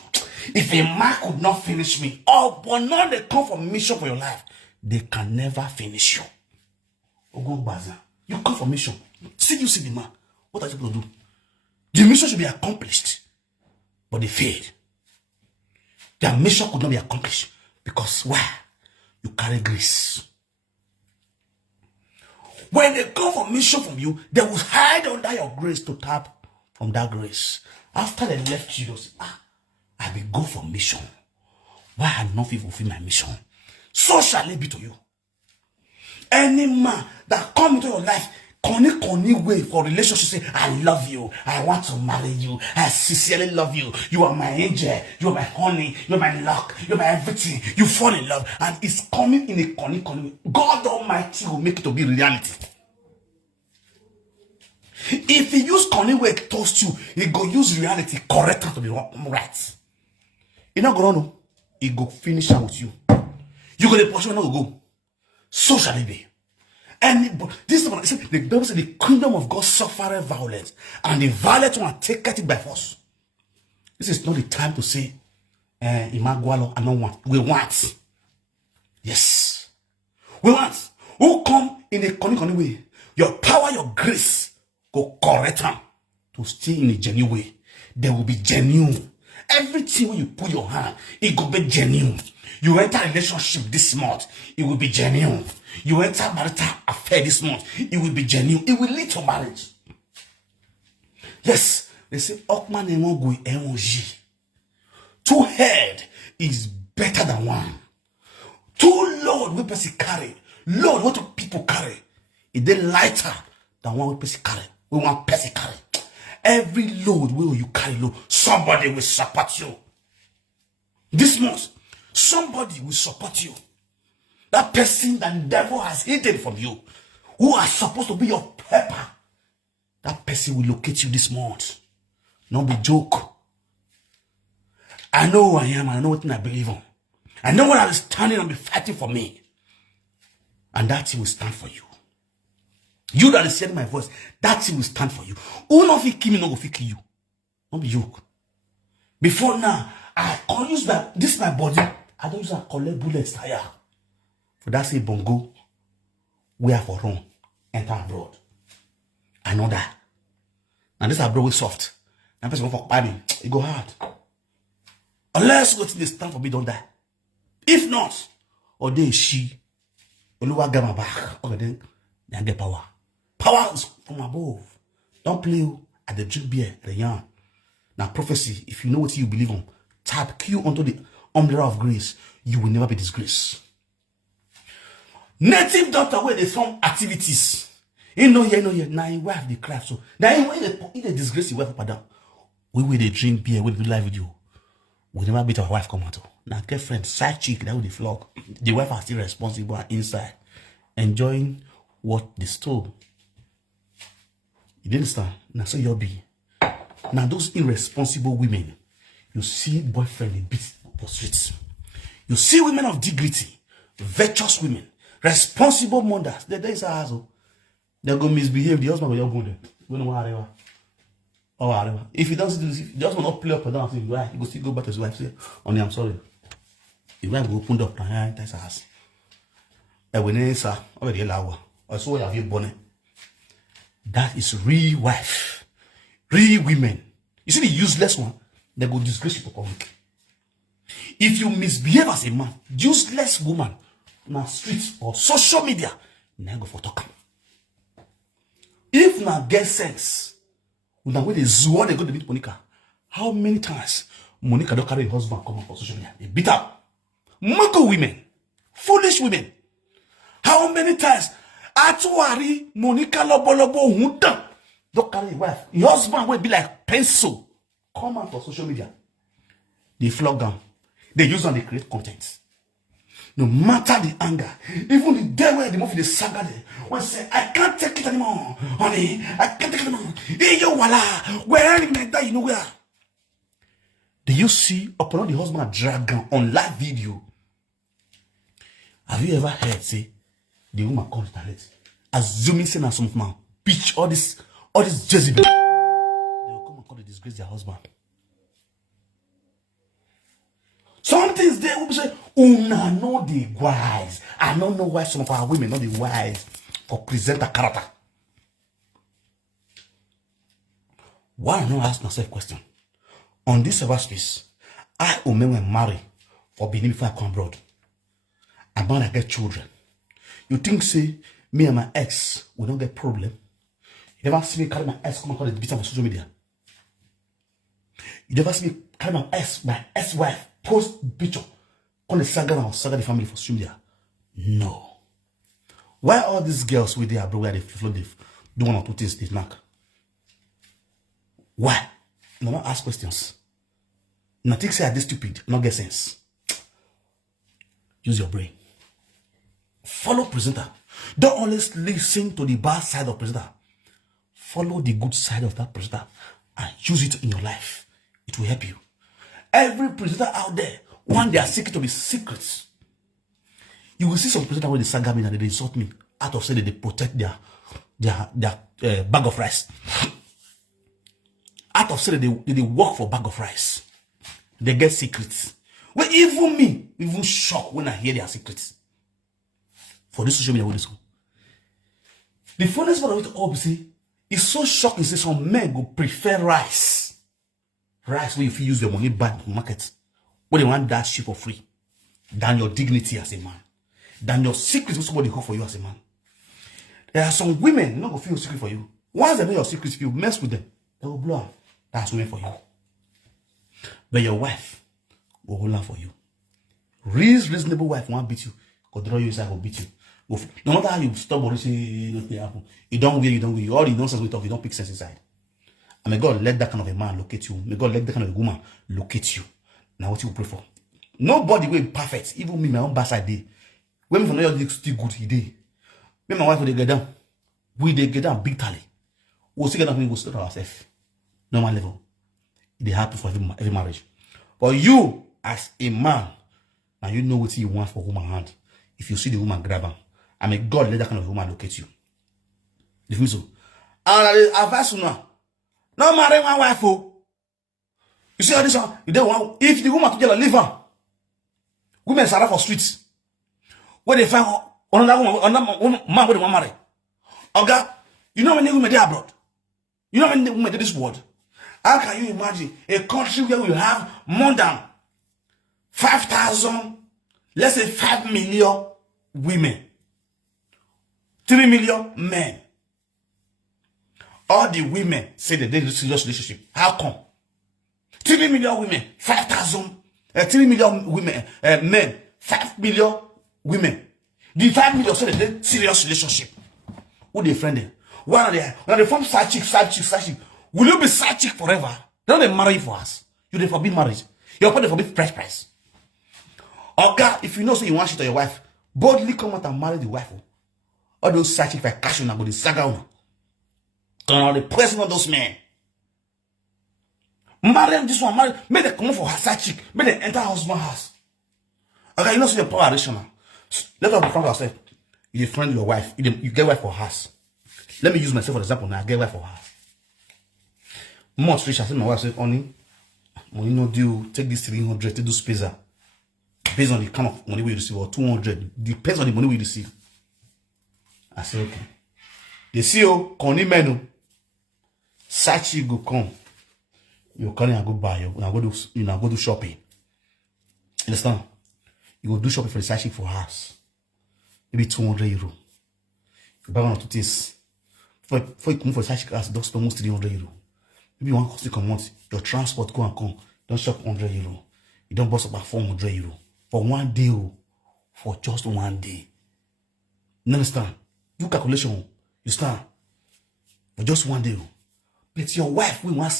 If a man could not finish me, or but not they come for mission for your life, they can never finish you. You come for mission. See the man. What are you going to do? The mission should be accomplished. But they failed. Their mission could not be accomplished. Because why? You carry grace. When they come for mission from you, they will hide under your grace to tap from that grace. After they left you, they say, I will go for mission. why I not fulfill my mission? So shall it be to you. Any man that come into your life, conny way for relationship, say, I love you, I want to marry you, I sincerely love you, you are my angel, you are my honey, you're my luck, you're my everything, you fall in love, and it's coming in a conny way. God Almighty will make it to be reality. If he use conny way to toast you, he go use reality correct to be right. He not gonna know, he go finish out with you. You go to portion, not go. So shall it be. And this is the Bible says the kingdom of God suffereth violence, and the violent one taketh it by force. This is not the time to say, Imagualo, I don't want. We want. Yes. We want. Who come in a conny way? Your power, your grace, go correct them to stay in a genuine way. They will be genuine. Everything when you put your hand, it will be genuine. You enter a relationship this month, it will be genuine. You enter marital affair this month, it will be genuine. It will lead to marriage. Yes, they say, Okman emogui emoji. Two head is better than one. Two load we person carry. Load what do people carry? It is lighter than one we person carry. We want person carry. Every load will you carry load, somebody will support you. This month, somebody will support you. That person that the devil has hidden from you, who are supposed to be your pepper, that person will locate you this month. Not be joke. I know who I am, I know what I believe on. I know what I was standing and be fighting for me. And that thing will stand for you. You that is hearing my voice, that thing will stand for you. Who not fit kill me, not go fit kill you. Don't be joke. Before now, I can use that. This is my body. I don't use that collect bullets tire. For that say bongo, we are for wrong. Enter abroad. I know that. And this abroad is soft. And person go for me. It go hard. Unless what they stand for me, don't die. If not, or they she, Oluwa get my back. Okay, then they get power. Power is from above. Don't play at the drink beer, the yarn. Now prophecy, if you know what you believe on, tap Q onto the umbrella of grace, you will never be disgraced. Native doctor where they form activities. You know, now you have the craft. So now when they disgrace you, wife down. We will they drink beer, we do live video. We never beat our wife come out. Now girlfriend, side chick, that will the flog. The wife are still responsible inside, enjoying what they stole. You didn't understand? Now so you'll be. Now those irresponsible women, you see boyfriend they beat the streets. You see women of dignity, virtuous women, responsible mothers. There is a hassle. They go misbehave. The husband will help them. You know whatever. Or whatever. If he doesn't do this, if he just will not play up and down, he go still go back to his wife. Say, honey, I'm sorry. The wife will open up and that's a house. And when they say, already allow. I saw you have your bonnet. That is real wife. Real women. You see the useless one, they go disgrace you for public. If you misbehave as a man, useless woman, na streets or social media, now go for talk. If na get sense, when they zoo, they go to meet Monica. How many times Monica don't carry her husband come up for social media? They beat up. Muggle women, foolish women. How many times Atuari monicalobolobo hunta don't carry his wife? Your husband will be like pencil. Come out for social media. They flog them. They use them, they create content. No matter the anger, even the day where the movie the saga there, when say, I can't take it anymore, honey, I can't take it anymore. Hey, yo, voila, where like that, you know where? Do you see upon the husband dragon on live video? Have you ever heard say the woman comes to it, assuming saying some man, bitch, all this Jezebel, they will come and call to disgrace their husband. Some things they will say, una know the wise. I don't know why some of our women know the wise for present a character. Why I not ask myself question? On this server space, I or men when marry or be before I come abroad. I'm gonna get children. You think say me and my ex will not get problem? You never see me carry my ex come and call it beat on social media. You never see me carry my ex-wife post picture Call the saga and saga the family for social media. No. Why all these girls with their bro where they float, they do one or two things, they knock? Why? No, not ask questions. No, think say I this stupid, not get sense. Use your brain. Follow presenter. Don't always listen to the bad side of presenter. Follow the good side of that presenter and use it in your life. It will help you. Every presenter out there want their secret to be secrets. You will see some presenter when they saga me and they insult me out of say that they protect their bag of rice. Out of say that they work for bag of rice. They get secrets. Well, even me, even shocked when I hear their secrets. For this social media, with this one. The funniest part of it all, see, it's so shocking. Say some men go prefer rice. Rice where if you use your money buy in the market. Where they want that shit for free. Than your dignity as a man. Than your secrets which somebody hold for you as a man. There are some women not gonna feel secret for you. Once they know your secrets, if you mess with them, they will blow up. That's women for you. But your wife will hold on for you. Reasonable wife won't beat you. Go draw you inside, will beat you. No matter how you stop or say nothing happen. You don't wear. All the nonsense we talk, you don't pick sense inside. And may God let that kind of a man locate you. May God let that kind of a woman locate you. Now what you pray for? Nobody will be perfect. Even me, my own bad side day. When me from your still good, he did. Me, my wife will get down. We they get down big tally. We'll see get down, we'll start ourselves. Normal level. It happens for every marriage. But you, as a man, now you know what you want for woman hand. If you see the woman grab her, and may God let that kind of woman locate you. You feel so? And I advise you now. No marry one wife. Oh. You see how this one? You don't want if the woman together leave her. Women are for streets. Where they find another woman, man where they want marry. Okay? You know when the women they abroad? You know when the women did this world? How can you imagine a country where we have more than 5,000, let's say 5 million women, 3 million men? All the women say that they're in a serious relationship. How come? 3 million women, 5,000, 3 million women, men, 5 million women. The 5 million say that they're in a serious relationship. Who they friend them? Why are they? When they form side chick. Will you be side chick forever? Don't they marry for us? You they forbid marriage. You're going to forbid price. Okay, if you know so you want shit to your wife, boldly come out and marry the wife. All those side chicks like cash on the saga on. Turn on the pressing on those men. Marry this one, marry. Make them come for her side chick. Make them enter husband's house. Okay, you know so your power additional. Let us be frank ourselves. You friend your wife. You get wife for house. Let me use myself for example now. I get wife for house. Much rich. I said my wife said, honey, money no deal. Take this 300 to do spacer. Based on the kind of money we receive, or 200. Depends on the money we receive. I said, okay. They see you, Connie menu. Sachi go come. You come and go buy. You go do shopping. Understand? You go do shopping for the Sachi for house. Maybe 200 euro. You buy one or two things. For you come for the Sachi house, don't spend almost 300 euro. Maybe you want to come out. Your transport go and come. Don't shop 100 euro. You don't bust about 400 euro. For one day. For just one day. You understand? Do calculation. You start. For just one day. But your wife, we want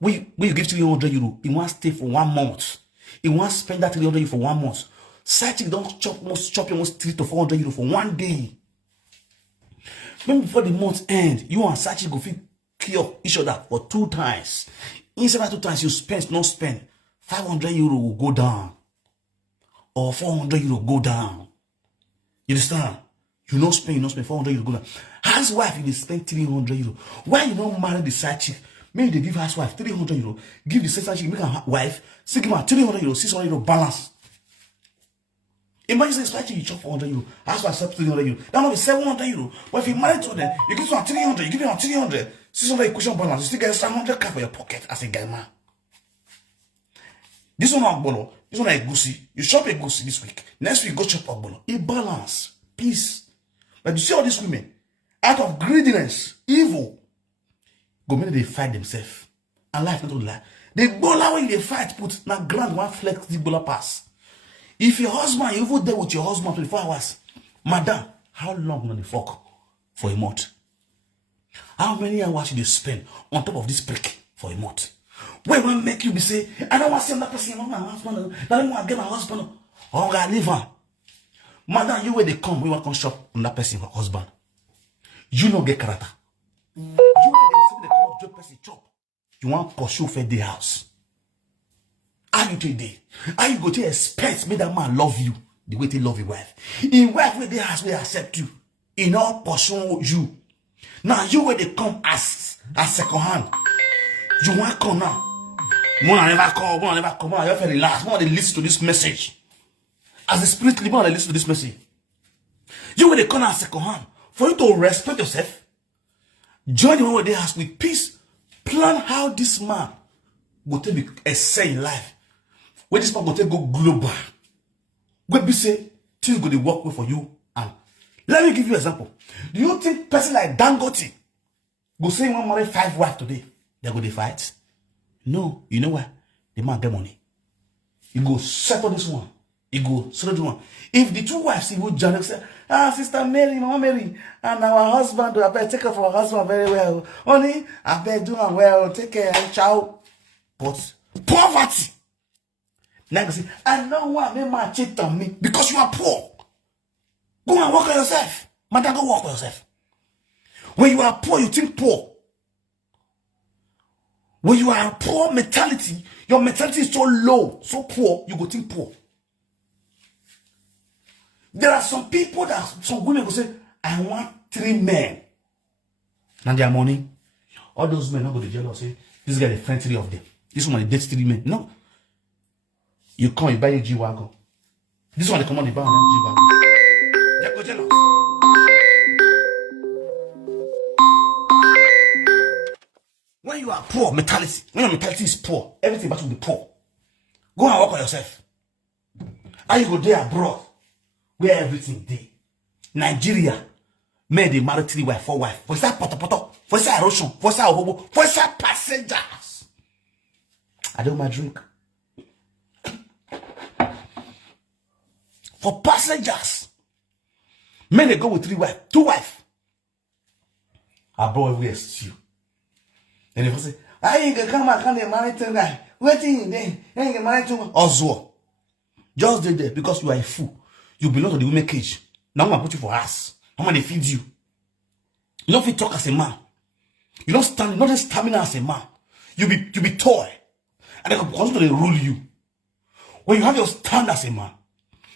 you give 300 euro. You want to stay for 1 month. You want to spend that 300 euro for 1 month. Such don't chop almost 300 to 400 euro for one day. Maybe before the month end, you and Sachi go fit cure each other for 2 times. Instead of 2 times, you not spend 500 euro will go down. Or 400 euro go down. You understand? You not spend 400 euro go down. Housewife, you spend 300 euro. Why you don't marry the side chick? Maybe they give housewife 300 euro. Give the side chick, make her wife, still give her 300 euro, 600 euro balance. Imagine the side chick you chop 400 euro. Housewife sell 300 euro. That might be 700 euro. But if you marry to them, you give them 300, you give them 300, 600 equation balance. You still get 700 for your pocket as a guy man. This one agbolo, this one egusi. You chop egusi this week. Next week, go chop agbolo. A balance, peace. But you see all these women, out of greediness, evil, go make they fight themselves. And life not to lie. The bola when they fight put now grand one flex the bola pass. If your husband, you even there with your husband 24 hours, madam, how long will you fuck for a month? How many hours should you spend on top of this prick for a month? When will make you be say, I don't want to see that person, I want my husband, I don't want to get my husband, or I'm going to leave her. Madam, you where they come, we want to come shop on that person, her husband. You don't get character. You where they see the call job person chop. You want to pursue for the house. How you today? How you go to expect me that man love you the way they love your wife? In wife where they ask, we accept you. In all pursue you. Now you where they come as second hand. You want to come now. More never come, more never come. You have to relax. More they listen to this message. As the spirit live, more they listen to this message. You where they come as second hand. For you to respect yourself, join the one where they ask with peace. Plan how this man will take a say in life. When this man will take go global. When we say things go to work well for you. And let me give you an example. Do you think person like Dangote go say one marry 5 wives today? They go to fight? No. You know why? The man get money. He go settle this one. He go settle this one. If the 2 wives he would join say, Sister Mary, Mama Mary, and our husband, I better take care of our husband very well. Honey, I better do him well, take care, ciao. But poverty. Now say, I don't want my man cheat on me because you are poor. Go and work on yourself. Madam, go work on yourself. When you are poor, you think poor. When you are poor mentality, your mentality is so low, so poor, you go think poor. There are some people that some women go say, I want 3 men. And their money. All those men not go to jail or say, this guy is friend 3 of them. This one dates 3 men. No. You come, you buy a G-Wagon. This one they come on, they buy a G-Wagon. They go jealous. When you are poor mentality, when your mentality is poor, everything about to be poor. Go and work on yourself. How you go there abroad, where everything day. Nigeria, men they marry 3 wives, 4 wives. For that poto, for that erosion, for that obobo, for that passengers. I don't my drink. For passengers, men they go with 3 wives, 2 wives. Abroad we stew. And if I say, I ain't gonna come back and marry 10 guys. Waiting there, ain't gonna marry 2. Ozwo. Just there because you are a fool. You belong to the women cage. Now I'm gonna put you for ass. I'm gonna feed you. You don't fit talk as a man. You don't stand, not just stamina as a man. You be toy. And they can continue to rule you. When you have your stand as a man,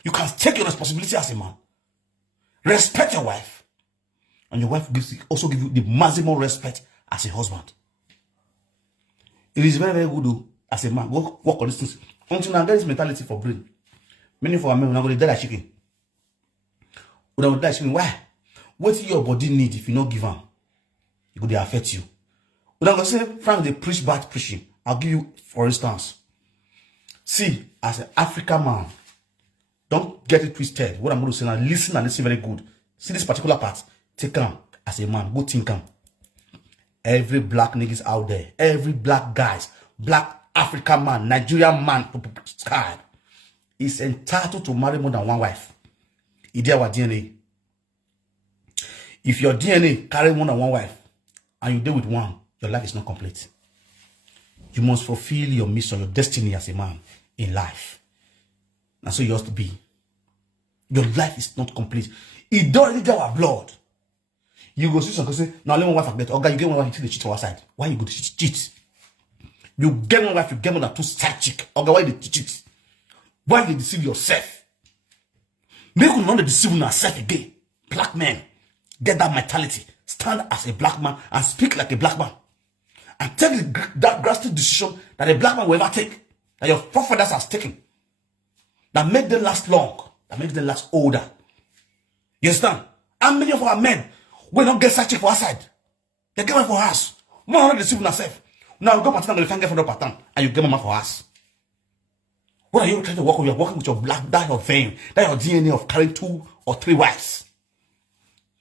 you can take your responsibility as a man. Respect your wife. And your wife also give you the maximum respect as a husband. It is very, very good though, as a man. Go work on these things. Until now, there is mentality for brain. Many for men, we're not going to die like chicken. We're not going to die like chicken. Why? What do your body need if you not give them? It could affect you. We're not going to say, Frank, they preach bad preaching. I'll give you, for instance. See, as an African man, don't get it twisted. What I'm going to say now, listen and listen very good. See this particular part. Take them as a man. Go think them. Every black niggas out there, every black guys, black African man, Nigerian man, sky is entitled to marry more than 1 wife. It's our DNA. If your DNA carry more than 1 wife and you deal with 1, your life is not complete. You must fulfill your mission, your destiny as a man in life. And so you have to be. Your life is not complete. It don't get our blood. You go see something say, now let 1 wife get. Okay, you get 1 wife, you see the cheat outside. Why you go to cheat? You get 1 wife, you get more than 2 side chick. Okay, why you cheat? Why you deceive yourself? Make you not deceive yourself again. Black men, get that mentality. Stand as a black man and speak like a black man. And take that drastic decision that a black man will ever take. That your forefathers has taken. That make them last long. That make them last older. You understand? How many of our men will not get such for outside? They get one for us. More not deceive yourself. Now you go pattern, you can't get for the pattern. And you get one for us. What are you trying to work with? You're working with your black, that your vein, that your DNA of carrying 2 or 3 wives.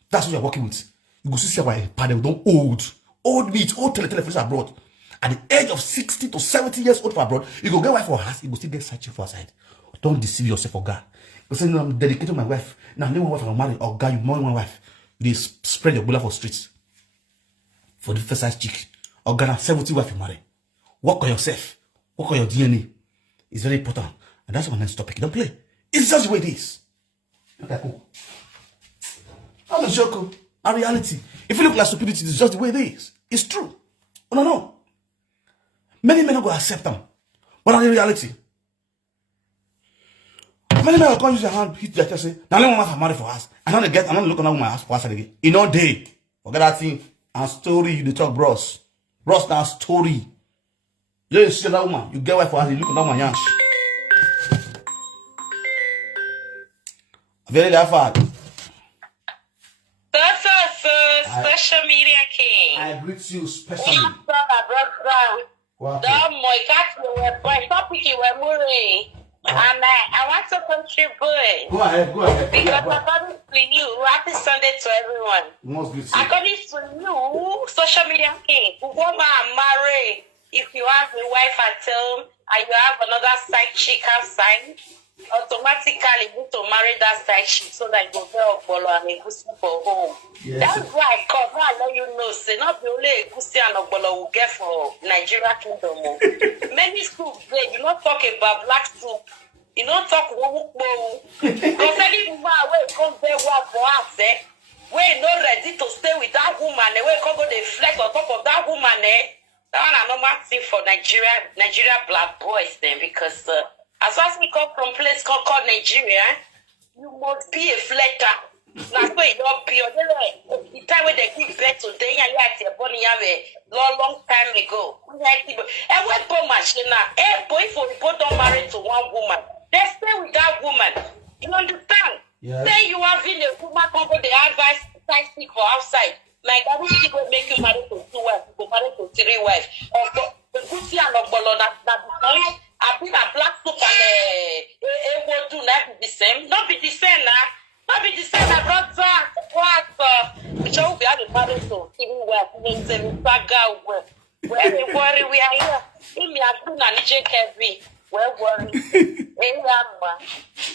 That's what you're working with. You go see why they don't old meat, old telephone abroad. At the age of 60 to 70 years old for abroad, you go get wife for us, you go still get searching for outside. Don't deceive yourself, or God. You say, no, I'm dedicated to my wife. Now, one wife I'm married, or God, you more one wife. You spread your bullet for streets. For the first size chick. Or God, 70 wife you marry. Work on yourself. Work on your DNA. It's very important. And that's my next topic. Don't play. It's just the way it is. Okay, cool. I'm a joke. A reality. If you look like stupidity, it's just the way it is. It's true. Oh, no. Many men are going to accept them. But on the reality, many men will come use their hand, hit their chest, say, now let me have marry for us. I'm not looking at my house for us again. In all day. Forget that thing. And story, you talk, bros. Bros, now story. You see that woman, you get wife for us, you look at my yansh. Very that far. Social media king. I greet you specially. Wow. Stop picking we're moving. And I want to contribute. Go ahead. Because according to you, happy Sunday to everyone. Most good. According to you, social media king, woman marry if you have a wife at home and you have another side chick outside, automatically you need to marry that side chick so that you go get Ogbolo and Egusi for home. Yes. That's why I come. I let you know, say not the only Egusi and Ogbolo will get for Nigeria kingdom. Many schools they do not talk about black soup. You don't talk about because any woman will come there work for us, we're not ready to stay with that woman, and we're going to flex on top of that woman, That one I normal thing for Nigeria black boys then, because as far as we come from place called Nigeria, you must be a fletter. That's why you don't be the time when they give birth to them, you had your body have a long time ago. And when poor machine now, boy for people don't marry to one woman. They stay with that woman. You understand? Yes. Say you have been a woman come the advice side speak for outside. My God, we will make you marry to 2 wives, you go marry to 3 wives. The Gucci and Ogbolo that because I've been a black soup and a do not be the same. Not be the same now. Not be the same, my brother. What? Joe, we have a married to 3 wives. Means a baga. Where we worry, we are here. In me, I've been an JKV. We're worried. Hey, Yama.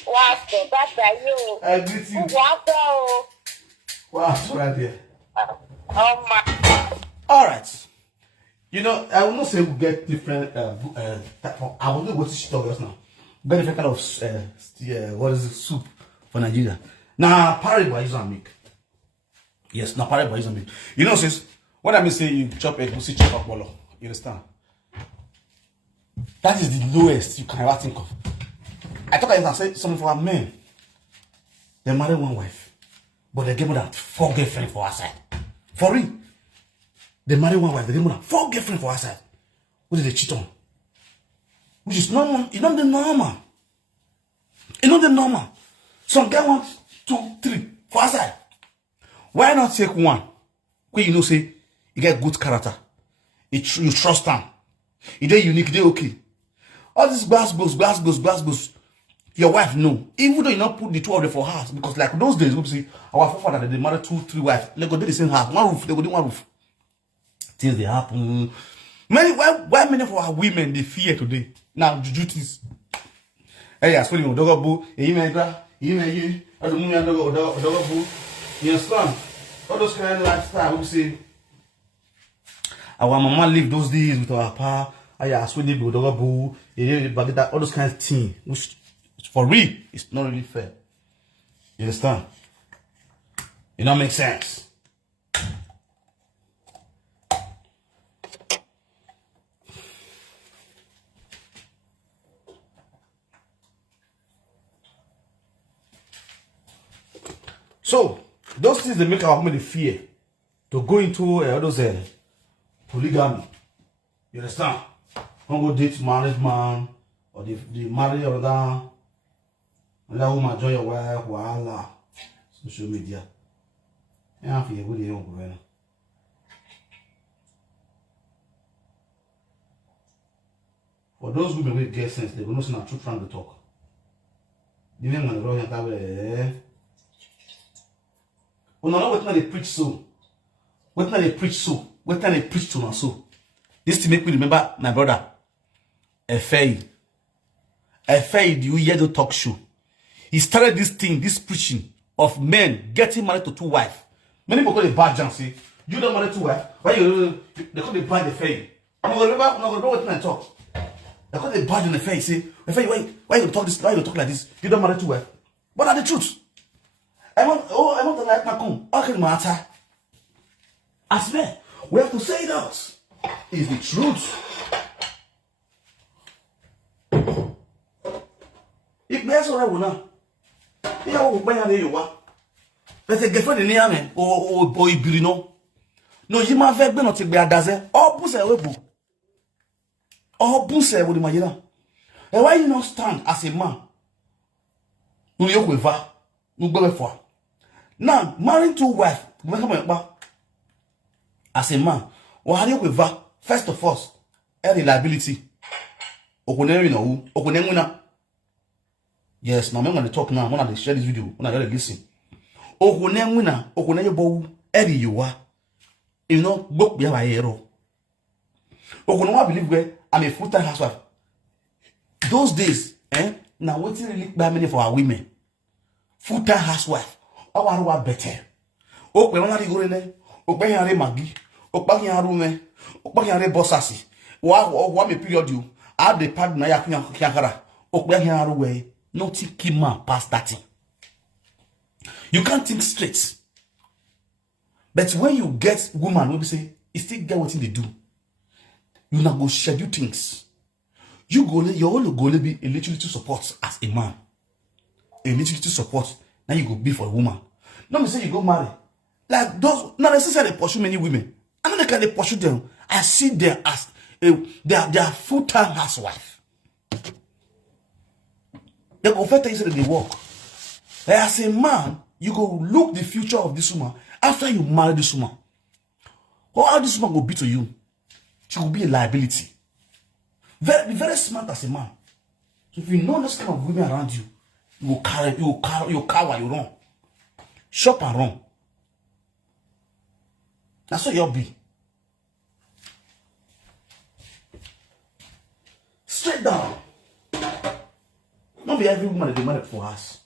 What? That's you. I greet you. What? Wow, right there. Oh my. All right. You know, I will not say we get different. I will not go to store just now. Get different kind of what is it, soup for Nigeria. Now, parable is on make. Yes, now parable is on make. You know, sis, what I mean say you chop a pussy chop up bolo. You understand? That is the lowest you can ever think of. I thought I say some of our men, they marry one wife, but they give more than 4 girlfriends for our side. For real. They marry one wife, they give more than 4 girlfriends for our side. What did they cheat on? Which is normal. It's not the normal. It's not the normal. Some guy wants 2, 3 for our side. Why not take one? Where you know say you get good character. You trust them. You dey unique, they okay. All this glass goes. Your wife know. Even though you not put the 2 of them for house, because like those days, we see our forefather they marry 2, 3 wives. They go do the same house, one roof. They go do one roof. Things they happen. Why many of our women they fear today? Now juju things. Hey, I swear you dog boo. You as a woman dog boo. You understand? All those kind of lifestyle we say. Our mama live those days with our pa. I swear they do dog boo. All those kind of things, which for real, it's not really fair. You understand? It don't make sense. So, those things they make our women fear to go into all those polygamy. You understand? Don't go date married man or they marry another woman, join your wife, voila. Social media. Yeah, for you, good young. For those women with get sense, they will not see a true friend to talk. The men on the road that way. Oh no, what they preach so? What they preach so? What they preach to now so? This to make me remember my brother, Efei. Epa Eddie, you hear the talk show. He started this thing, this preaching of men getting married to 2 wives. Many people call it bad junk, say, you don't marry 2 wives. Why you they call it bad Epa Eddie. I'm gonna remember what I talk. They call it bad in Epa Eddie, say, Epa Eddie, why you talk this? Why you talk like this? You don't marry 2 wives. What are the truth? I want to like my come. Okay, matter. I swear, we have to say it out. It's the truth. If there's what I want yeah, when you are, let's get for the near or boy, Bruno. No, you might have been not to be a dozen or pussy a webo. Or pussy with my yellow. And why you not stand as a man? No, you with her. No, go for. Now, marrying 2 wives, as a man, or how you with her, first of all, any liability. Yes, now I'm going to talk now. When I share this video, when I listen. Eddie, you are. You know, book be my hero. I believe where I'm a full-time housewife. Those days, now what's really buy money for our women? Full-time housewife. Our better. Oh, when I go in there, oh, buy a Maggie, oh, buy a room, oh, buy a bossassi. What me period you? I the pad na yakara. Oh, buy a way. Not keep man past that. You can't think straight. But when you get woman, we say, you still get what they do. You now go schedule things. You go, your only goal be a little to support as a man. A little to support. Now you go be for a woman. Not me say you go marry. Like those, not necessarily pursue many women. I don't know they pursue them. I see them as they are full-time housewife. They go first tell you that they work. As a man, you go look the future of this woman after you marry this woman. How this woman will be to you? She will be a liability. Be very smart as a man. So if you know this kind of women around you, you will cower, you run. Shop and run. That's what you'll be. Straight down. Not be every woman that they married for us.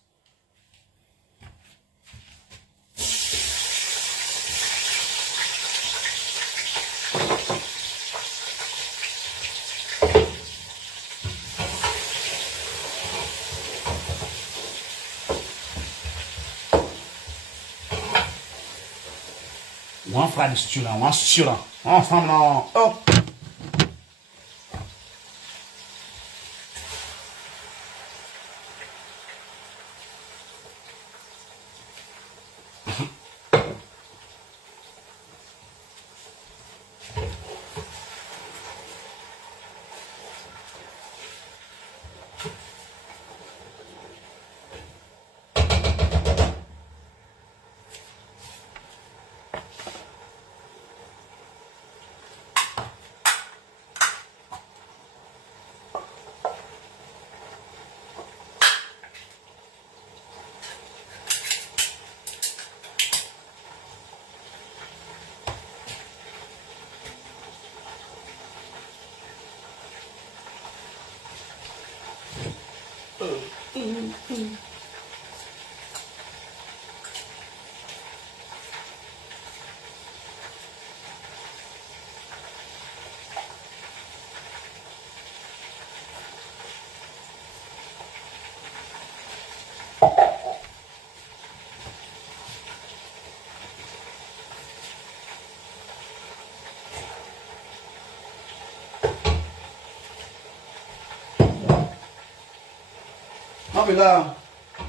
One fry the stew now, one stew now. Oh.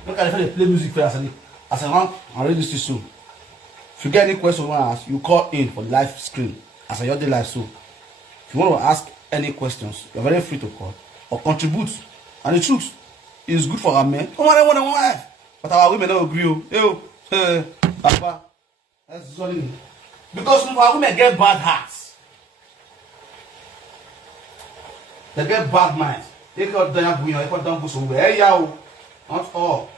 Look at the play music for as I want and read this soon. If you get any question you want to ask, you call in for live screen as I your day live show. If you want to ask any questions, you're very free to call or contribute. And the truth is good for our men. Don't want one wife, but our women don't agree. Papa, that's solid. Because some of our women get bad hearts. They get bad minds. They got don't go somewhere. Hey, yo. Not all.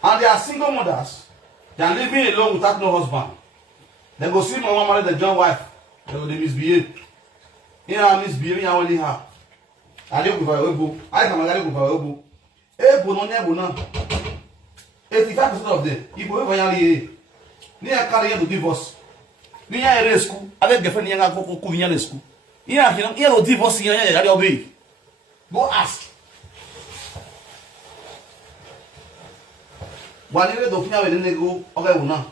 And they are single mothers. They are living alone without no husband. They go see my mama marry the young wife. They go misbehave. You know, misbehaving only her. Ali go for Ebo. I come Ali go for Ebo. Ebo no nya go na. 85% of them. Ibo we yali. Ni akari do divorce. Ni ya ere school. Avec girlfriend yanga ko vinya le school. Iya no divorce yanga yali obey. Go ask. Wanile do finya we nego oga una.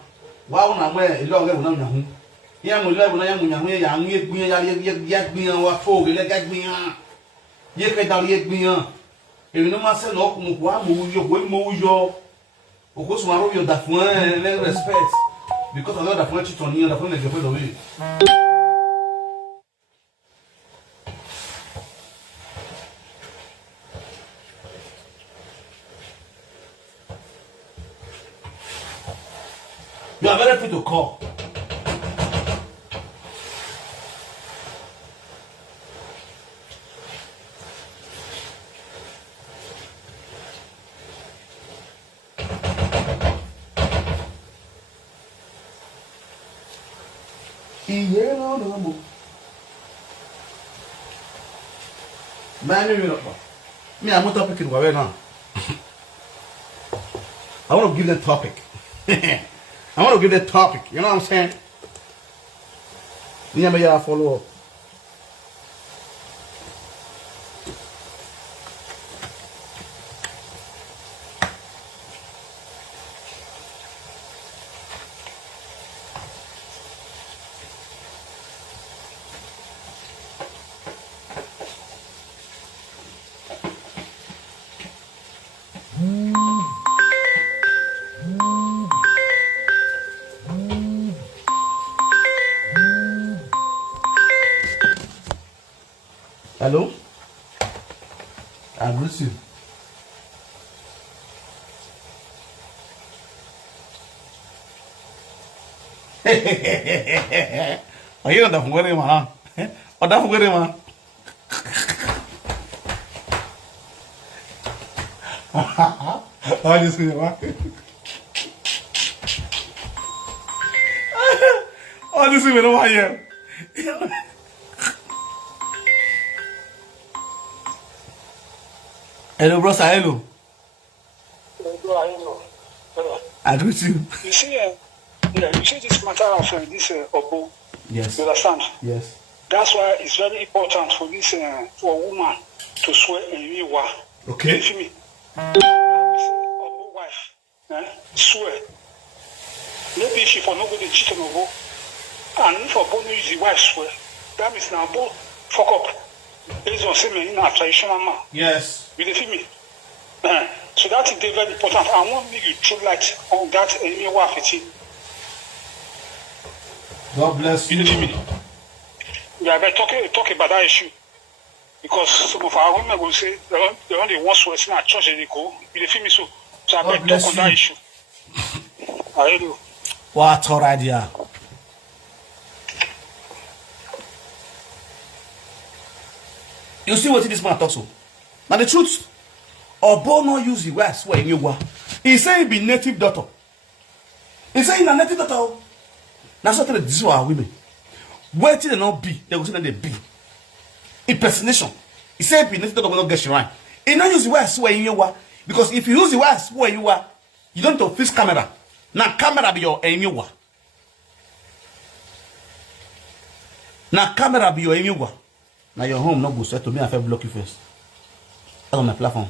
Wa una mo e lo oga una nyahu. Iya mo lo una ya mo nyahu ya anu egbin ya gbin wa fo le ga gbin ya. Ye ke da ye gbin ya. E no ma se no ko mo wa mo yo. Oko so aro yo da fun le respect. Because Allah da fun cheat on you, da fun le gefe do we. You are very free to call. No. Man, me, I'm not talking right now. I want to give the topic. I want to give the topic. You know what I'm saying? Me and follow up. Hello? I greet you. Oh, you don't worry, man. Oh, don't worry, man. Oh, this is man. Oh, this is what I am. Hello, brother. Hello. Hello. I greet you. You see, you see this matter of this Obo. Yes. You understand? Yes. That's why it's very important for this for a woman to swear in Iwa. Okay. You feel me? Obo wife, swear. Maybe she for not going to cheat on Obo, and if Obo no use the wife swear, that means now Obo fuck up. Based on saying in a traditional man. Yes. You feel me? So that is very important. I want you to throw light on that Iwa fitting. God bless you. You feel me? Yeah, but talk about that issue. Because some of our women will say they only want to listen at church and they go. You feel me? So I better talk on that issue. I do. What all idea? You see what this man talks about? Now the truth, Obo no use the word swear in you. He say he be native daughter. He say he a native daughter. That's what this are women. Where till they not be, they will say that they be. Impersonation. He say he be native daughter will not get you right. He not use the word swear in you. Because if you use the word swear in you don't have to fix camera. Now camera be your in you. Now camera be your in you. Now your home not go set to me. I block you first. That's on my platform.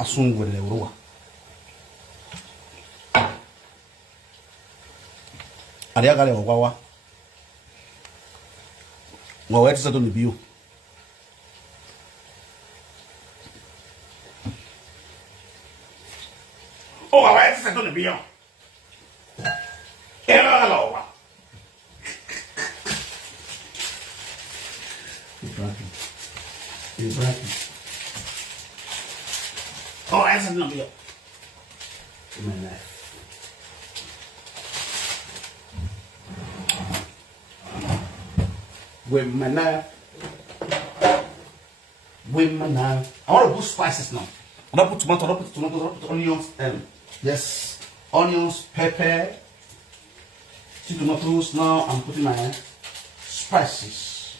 As soon as the roa. Aria gale wawa. Wawa eti sato ni biyo. Oh, wawa eti sato ni biyo. Hello, wawa. Ibrahim. Oh, essa não viu. My knife. With my knife. I want to put spices now. I don't put tomato, I don't put onions, yes, onions, pepper, tomatoes. Now I'm putting my spices.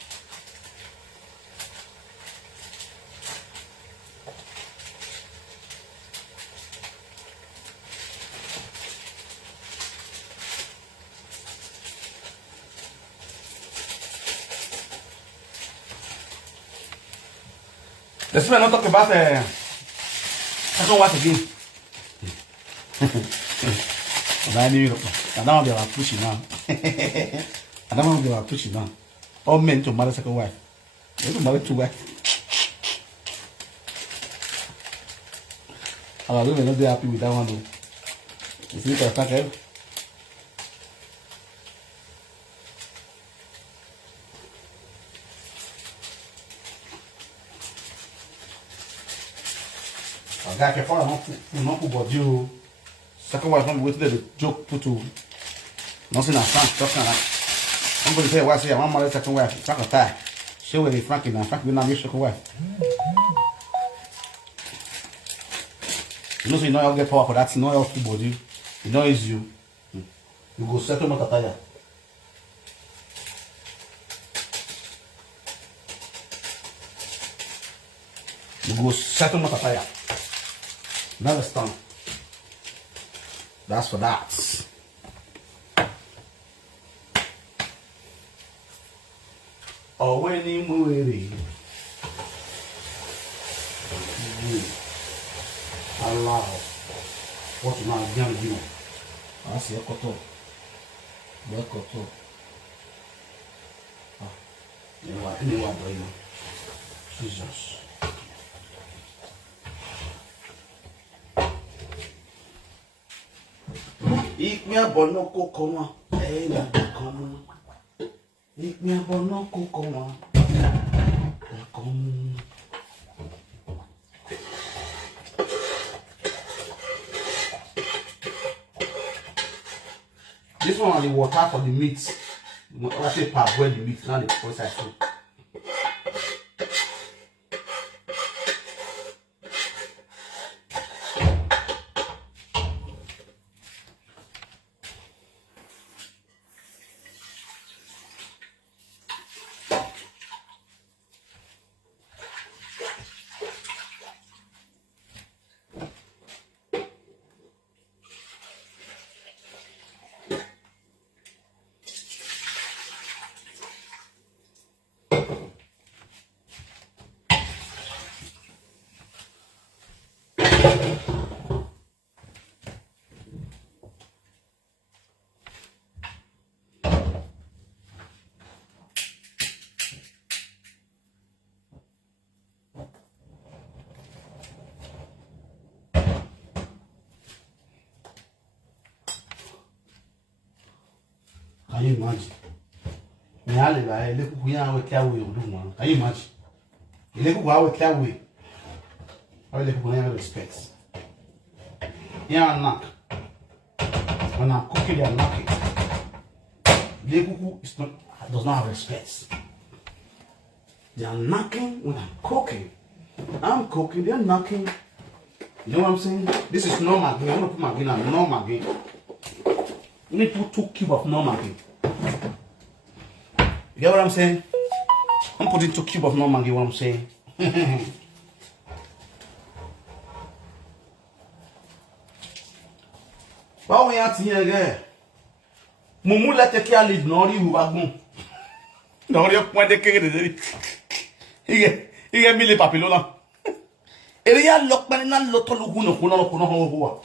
Let's not talk about second wife again. I don't want to be pushing now. I don't want to be pushing now. All men to marry second wife. They don't marry two wives. Our women not be happy with that one though. You see the fact, eh? Guy can follow not put body o. Second wife not wait the joke put to nothing as Frank talking like. Somebody say why say I want marry second wife. Frank a tie. She will be Frank and Frank will not be second wife. You know so you know you get power for that. You know you full body. You know it's you. You go settle not attire. You go settle not attire. Never stop. That's for that. Oh, when you move it, allow what you want to do. I see a cutter. Black cutter. Ah, you know what, Jesus. Ik me abono kokoma, na kokoma. Ik me abono kokoma, kokoma. This one is the water for the meat. I say parboil the meat, not the processed food. Can you imagine? Me ale ba ele kuku yan we clear way odu mo. Can you imagine? Ele kuku we clear way. How ele kuku yan respect. Yan knock. When I'm cooking, they are knocking. Ele kuku does not have respect. They are knocking when I'm cooking. I'm cooking, they're knocking. You know what I'm saying? This is no maggi. I'm gonna put maggi now. No maggi. You need to put 2 cubes of no maggi. You get what I'm saying? I'm putting 2 cubes of no maggi. What I'm saying? But we are here again. Mumu let the care lead. No, you wagon. No, you point the cake. He get me the papillona. Area lock man na loto lugu no kuno ho.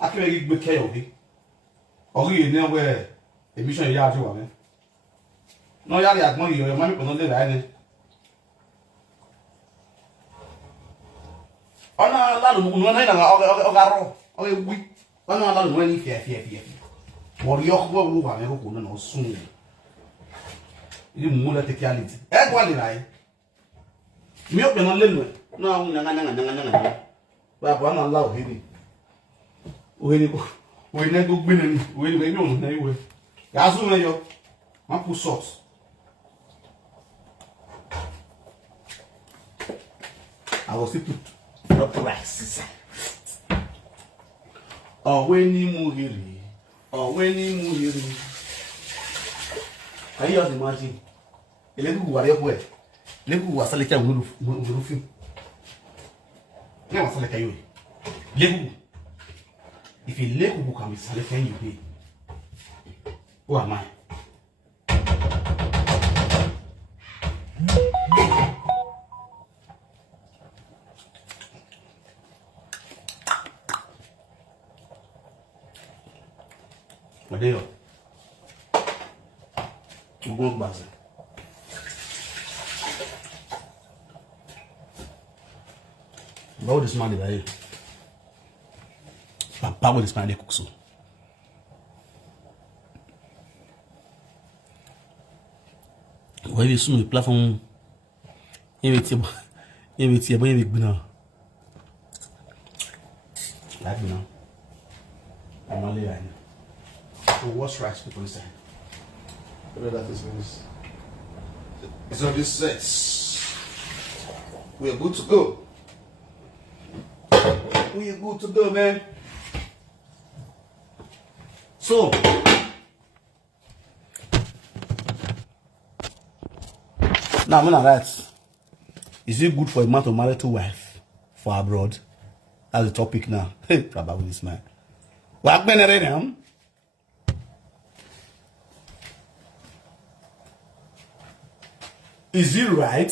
Akere gbe ke yo bi. Ori ni we emission ya ti wa me. No ya ri agbon yo ma mi ko no le ra ni. Ona la lu no na ga ro. O wi. Ona la lu ni fie. Wori yo ko lu wa me ko no sun. Ili mu la te quality. E kwa ni rai. Mi o pe no le nu. No, nanga. Ba na la ohiri. Ohiri ko. We ne go gbe ni. We ni o na iwe. Ga su me yo. Ma put salt. I will still put the rice. Oh, when you muhiri. Can you just imagine? Eleku wa repo e. Leku wa sale ka wuru fi. Ne wa sale ka yo. Leku. If you leku can be sale ka you be. Who am I? Go back. How this man is here? Papa, what this man cook so? Why you soon the platform? Invite now. Like now. I'm only right now. So what's rice people inside? That is this. It's on this set. We are good to go. We are good to go, man. So now I'm gonna write. Is it good for a man to marry two wives for abroad? That's the topic now. Hey, probably this man. What been ready now? Is it right?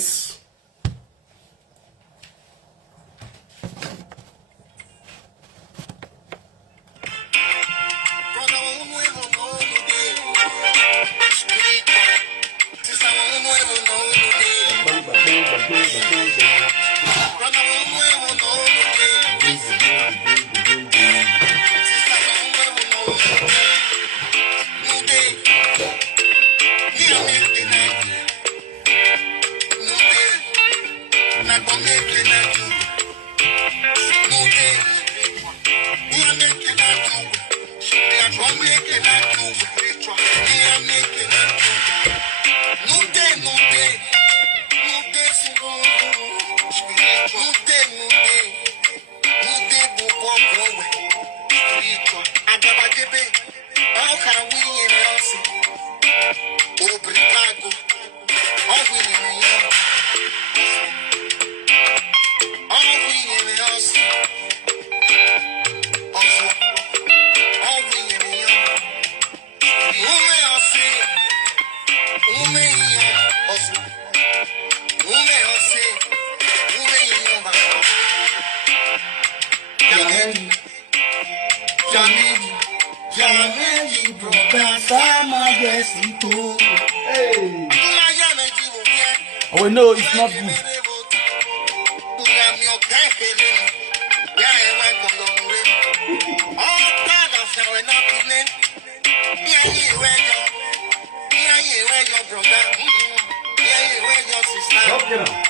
Hey. Oh no, it's not good. Okay, now.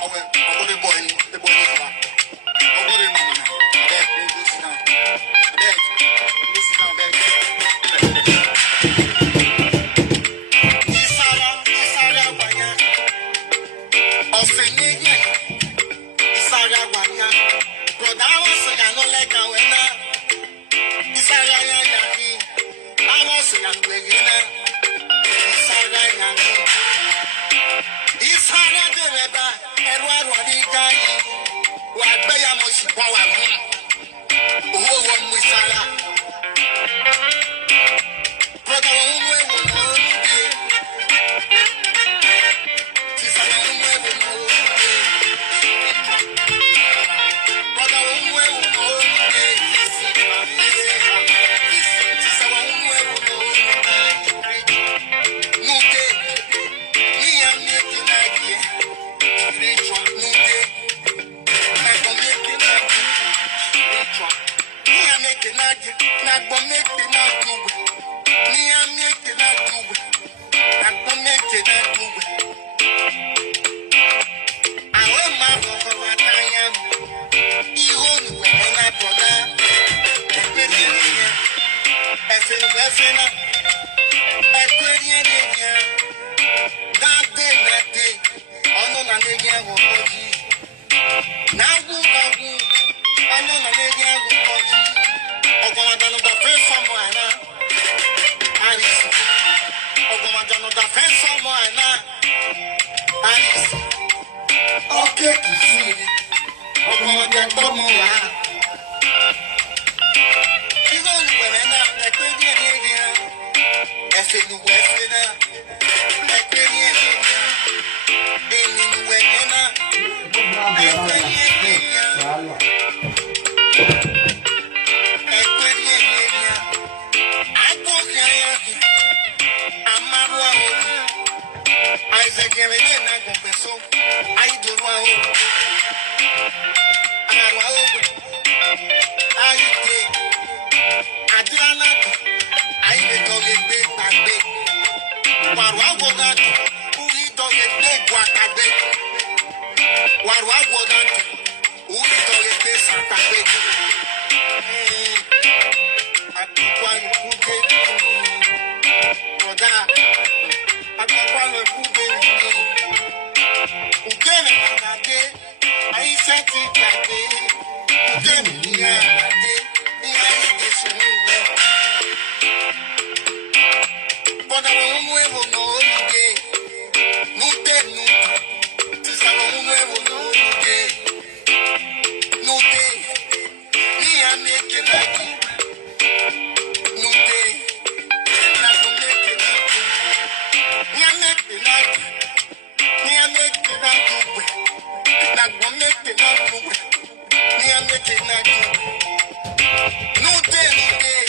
No day.